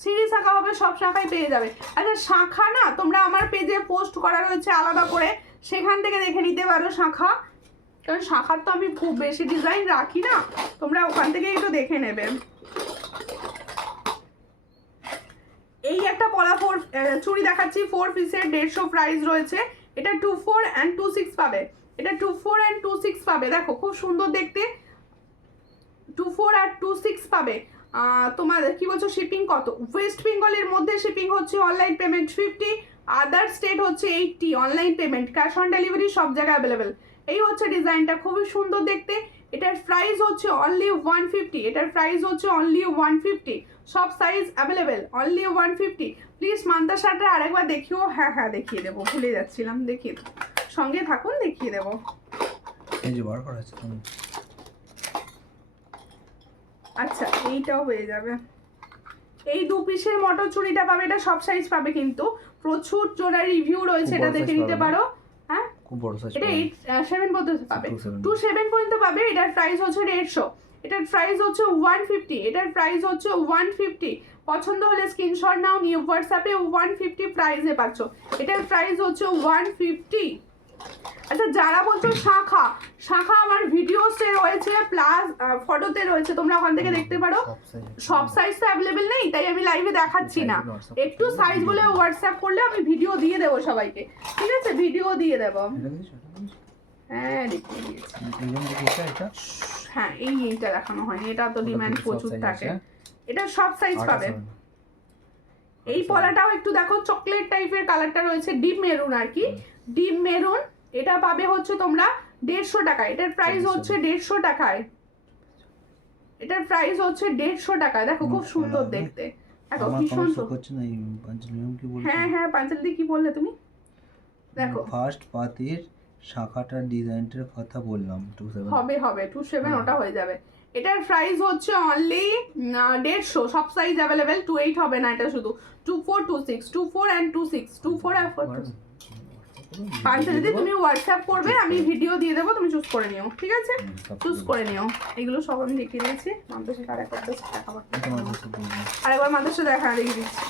সিঁড়ি শাখা হবে, সব শাখাই পেয়ে যাবে। আচ্ছা শাখা না তোমরা আমার পেজে পোস্ট করা রয়েছে আলাদা করে, সেখান থেকে দেখে নিতে পারো শাখা, কারণ শাখার তো আমি খুব বেশি ডিজাইন রাখি না, তোমরা ওখান থেকে একটু দেখে নেবে। এই একটা পলা চুড়ি দেখাচ্ছি 4 পিসের 150 প্রাইস রয়েছে, এটা 24 and 26 পাবে, এটা 24 and 26 পাবে, দেখো খুব সুন্দর দেখতে, 24 আর 26 পাবে। তোমার কি বলছো শিপিং কত? ওয়েস্ট বেঙ্গলের মধ্যে শিপিং হচ্ছে অনলাইন পেমেন্ট 50, আদার স্টেট হচ্ছে 80, online payment, cash on delivery সব জায়গায় অ্যাভেলেবেল। এই হচ্ছে ডিজাইনটা, খুবই সুন্দর দেখতে, এটার প্রাইস হচ্ছে অনলি 150, এটার প্রাইস হচ্ছে অনলি 150, সব size available, only 150। Please Manta শার্টটা আরেকবার দেখিও, হ্যাঁ হ্যাঁ দেখিয়ে দেবো, ভুলে যাচ্ছিলাম, দেখিয়ে দেবো, সঙ্গে থাকুন দেখিয়ে দেবো। এই যে বার করা আছে। আচ্ছা এইটাও হয়ে যাবে, এই 2 পিসের মটর চুড়িটা পাবে, এটা সব সাইজ পাবে, কিন্তু প্রচুর জোড়া রিভিউ রয়েছে, এটা দেখে নিতে পারো। হ্যাঁ খুব বড় সাইজ, এটা 7 পর্যন্ত পাবে, 27 পর্যন্ত পাবে, এটার প্রাইস হচ্ছে 150, এটার প্রাইস হচ্ছে 150, এটার প্রাইস হচ্ছে 150, পছন্দ হলে স্ক্রিনশট নাও, নিয়ে হোয়াটসঅ্যাপে 150 প্রাইসে পাচ্ছ, এটার প্রাইস হচ্ছে 150। আচ্ছা যারা বলছো শাখা, শাখা আমার ভিডিওতে রয়েছে প্লাস ফটোতে রয়েছে, তোমরা ওখান থেকে দেখতে পারো, সব সাইজ তো অ্যাভেলেবেল নেই, তাই আমি লাইভে দেখাচ্ছি না, একটু সাইজ বলে হোয়াটসঅ্যাপ করলে আমি ভিডিও দিয়ে দেবো সবাইকে, ঠিক আছে, ভিডিও দিয়ে দেবো। হ্যাঁ দেখিয়ে দিয়েছি, হ্যাঁ এইটা দেখানো হয়নি, এটা তো ডিমান্ড প্রচুর থাকে, এটা সব সাইজ পাবে। এই পলাটাও একটু দেখো চকলেট টাইপের কালারটা রয়েছে, ডিপ মেরুন আর কি, ডিপ মেরুন, এটা পাবে হচ্ছে তোমরা 150 টাকায়, এটার প্রাইস হচ্ছে 150 টাকায়, এটার প্রাইস হচ্ছে 150 টাকায়, দেখো খুব সুন্দর দেখতে, দেখো ভীষণ সুন্দর। হ্যাঁ হ্যাঁ পাঞ্চালি কি বললে তুমি? দেখো ফার্স্ট পাতের শাখাটার ডিজাইনটার কথা বললাম, 27 হবে হবে 27 ওটা হয়ে যাবে, এটার প্রাইস হচ্ছে অনলি 150, সব সাইজ অ্যাভেলেবেল, 28 হবে না, এটা শুধু 24 26, 24 and 26, 24 আর 4। পাঞ্চালিদি তুমি হোয়াটসঅ্যাপ করবে, আমি ভিডিও দিয়ে দেবো, তুমি চুজ করে নিও, ঠিক আছে, চুজ করে নিও। এগুলো সব আমি দেখিয়ে দিয়েছি, মাদ্রাসা আরেকবার মাদ্রাসা দেখা দেখিয়ে দিচ্ছি।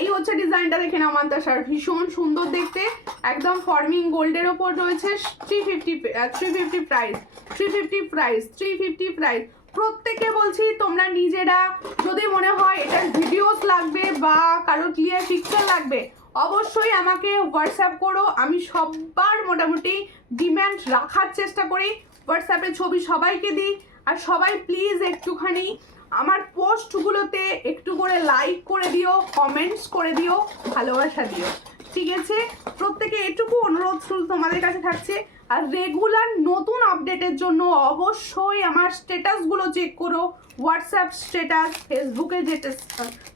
এই হচ্ছে ডিজাইনটা দেখে নাও, মান্তাসার ভীষণ সুন্দর দেখতে, একদম ফর্মিং গোল্ডের ওপর রয়েছে, 350 প্রাইস, 350 প্রাইস। প্রত্যেকে বলছি তোমরা নিজেরা যদি মনে হয় এটার ভিডিওস লাগবে বা কারো ক্লিয়ার পিকচার লাগবে, অবশ্যই আমাকে হোয়াটসঅ্যাপ করো, আমি সবার মোটামুটি ডিমান্ড রাখার চেষ্টা করি, হোয়াটসঅ্যাপে ছবি সবাইকে দিই। আর সবাই প্লিজ একটুখানি আমার পোস্টগুলোতে একটু করে লাইক করে দিও, কমেন্টস করে দিও, ভালোবাসা দিও, ঠিক আছে। প্রত্যেকে এটুকু অনুরোধ শুধু তোমাদের কাছে থাকছে। আর রেগুলার নতুন আপডেটের জন্য অবশ্যই আমার স্ট্যাটাসগুলো চেক করো, হোয়াটসঅ্যাপ স্ট্যাটাস, ফেসবুকে যে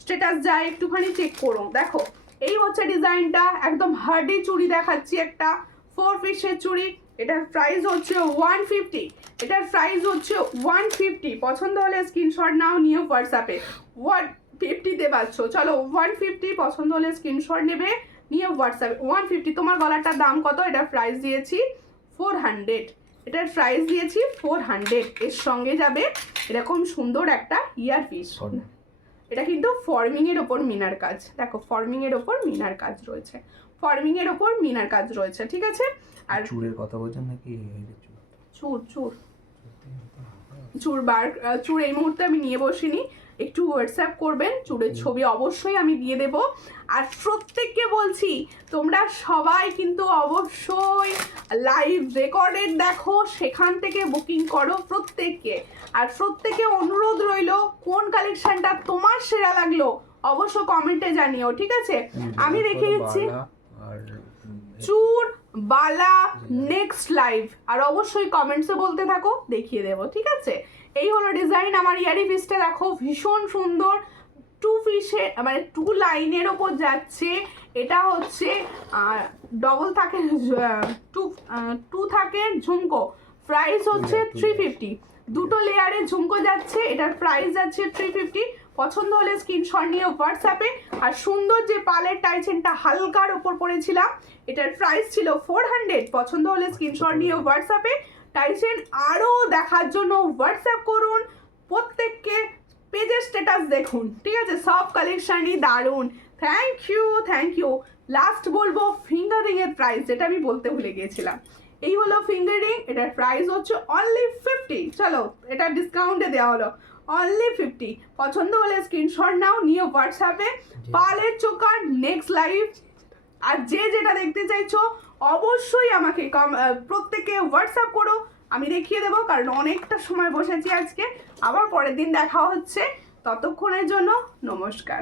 স্ট্যাটাস যায় একটুখানি চেক করো। দেখো এই হচ্ছে ডিজাইনটা, একদম হার্ডি চুড়ি দেখাচ্ছি, একটা 4 পিসের চুড়ি, এটার প্রাইস হচ্ছে 150, এটার প্রাইস হচ্ছে 150, পছন্দ হলে স্ক্রিনশট নাও, নিয়ে হোয়াটসঅ্যাপে 150-তে পাচ্ছ, চলো 150 পছন্দ হলে স্ক্রিনশট নেবে, নিয়ে হোয়াটসঅ্যাপে 150। তোমার গলাটার দাম কত? এটার প্রাইস দিয়েছি 400, এটার প্রাইস দিয়েছি 400, এর সঙ্গে যাবে এরকম সুন্দর একটা ইয়ারপিস, এটা কিন্তু ফর্মিং এর ওপর মিনার কাজ, দেখো ফর্মিং এর ওপর মিনার কাজ রয়েছে, ফর্মিং এর ওপর মিনার কাজ রয়েছে, ঠিক আছে। আর চুড়ের কথা বলছেন নাকি? চুর বার চুর এই মুহূর্তে আমি নিয়ে বসিনি, একটু হোয়াটসঅ্যাপ করবেন, চুড়ের ছবি অবশ্যই আমি দিয়ে দেব। আর প্রত্যেককে বলছি তোমরা সবাই কিন্তু অবশ্যই লাইভ রেকর্ডেড দেখো, সেখান থেকে বুকিং করো প্রত্যেককে। আর প্রত্যেকে অনুরোধ রইলো কোন কালেকশনটা তোমার সেরা লাগলো অবশ্য কমেন্টে জানিও, ঠিক আছে? আমি রেখে দিচ্ছি আর চুর বালা নেক্সট লাইভ, আর অবশ্যই কমেন্টসে বলতে থাকো, দেখিয়ে দেবো, ঠিক আছে? এই হলো ডিজাইন। আমার ইয়ারি পিসটা দেখো ভীষণ সুন্দর, 2 পিসে মানে 2 লাইনের ওপর যাচ্ছে। এটা হচ্ছে ডবল থাকে, 2 থাকে ঝুমকো, প্রাইস হচ্ছে 350। দুটো লেয়ারে ঝুমকো যাচ্ছে, এটার প্রাইস যাচ্ছে 350। পছন্দ হলে স্ক্রিনশট নিয়ে হোয়াটসঅ্যাপে। আর সুন্দর যে পালের টাইচেনটা হালকার ওপর পড়েছিলাম, এটার প্রাইস ছিল 400। পছন্দ হলে স্ক্রিনশট নিয়ে হোয়াটসঅ্যাপে। টাইচেন আরও দেখার জন্য হোয়াটসঅ্যাপ করুন, প্রত্যেককে পেজের স্ট্যাটাস দেখুন, ঠিক আছে? সব কালেকশনই দারুণ। Thank you. লাস্ট বলবো ফিঙ্গারিং এর প্রাইস, যেটা আমি বলতে ভুলে গিয়েছিলাম। এই হলো ফিঙ্গারিং, এটার প্রাইস হচ্ছে অনলি 50। চলো, এটা ডিসকাউন্টে দেওয়া হলো অনলি 50। পছন্দ হলে স্ক্রিনশট নাও, নিয়ে হোয়াটসঅ্যাপে পালের চোকার নেক্সট লাইভ। আর যে যেটা দেখতে চাইছো অবশ্যই আমাকে প্রত্যেকে হোয়াটসঅ্যাপ করো, আমি দেখিয়ে দেবো, কারণ অনেকটা সময় বসেছি আজকে। আবার পরের দিন দেখা হচ্ছে, ততক্ষণের জন্য নমস্কার।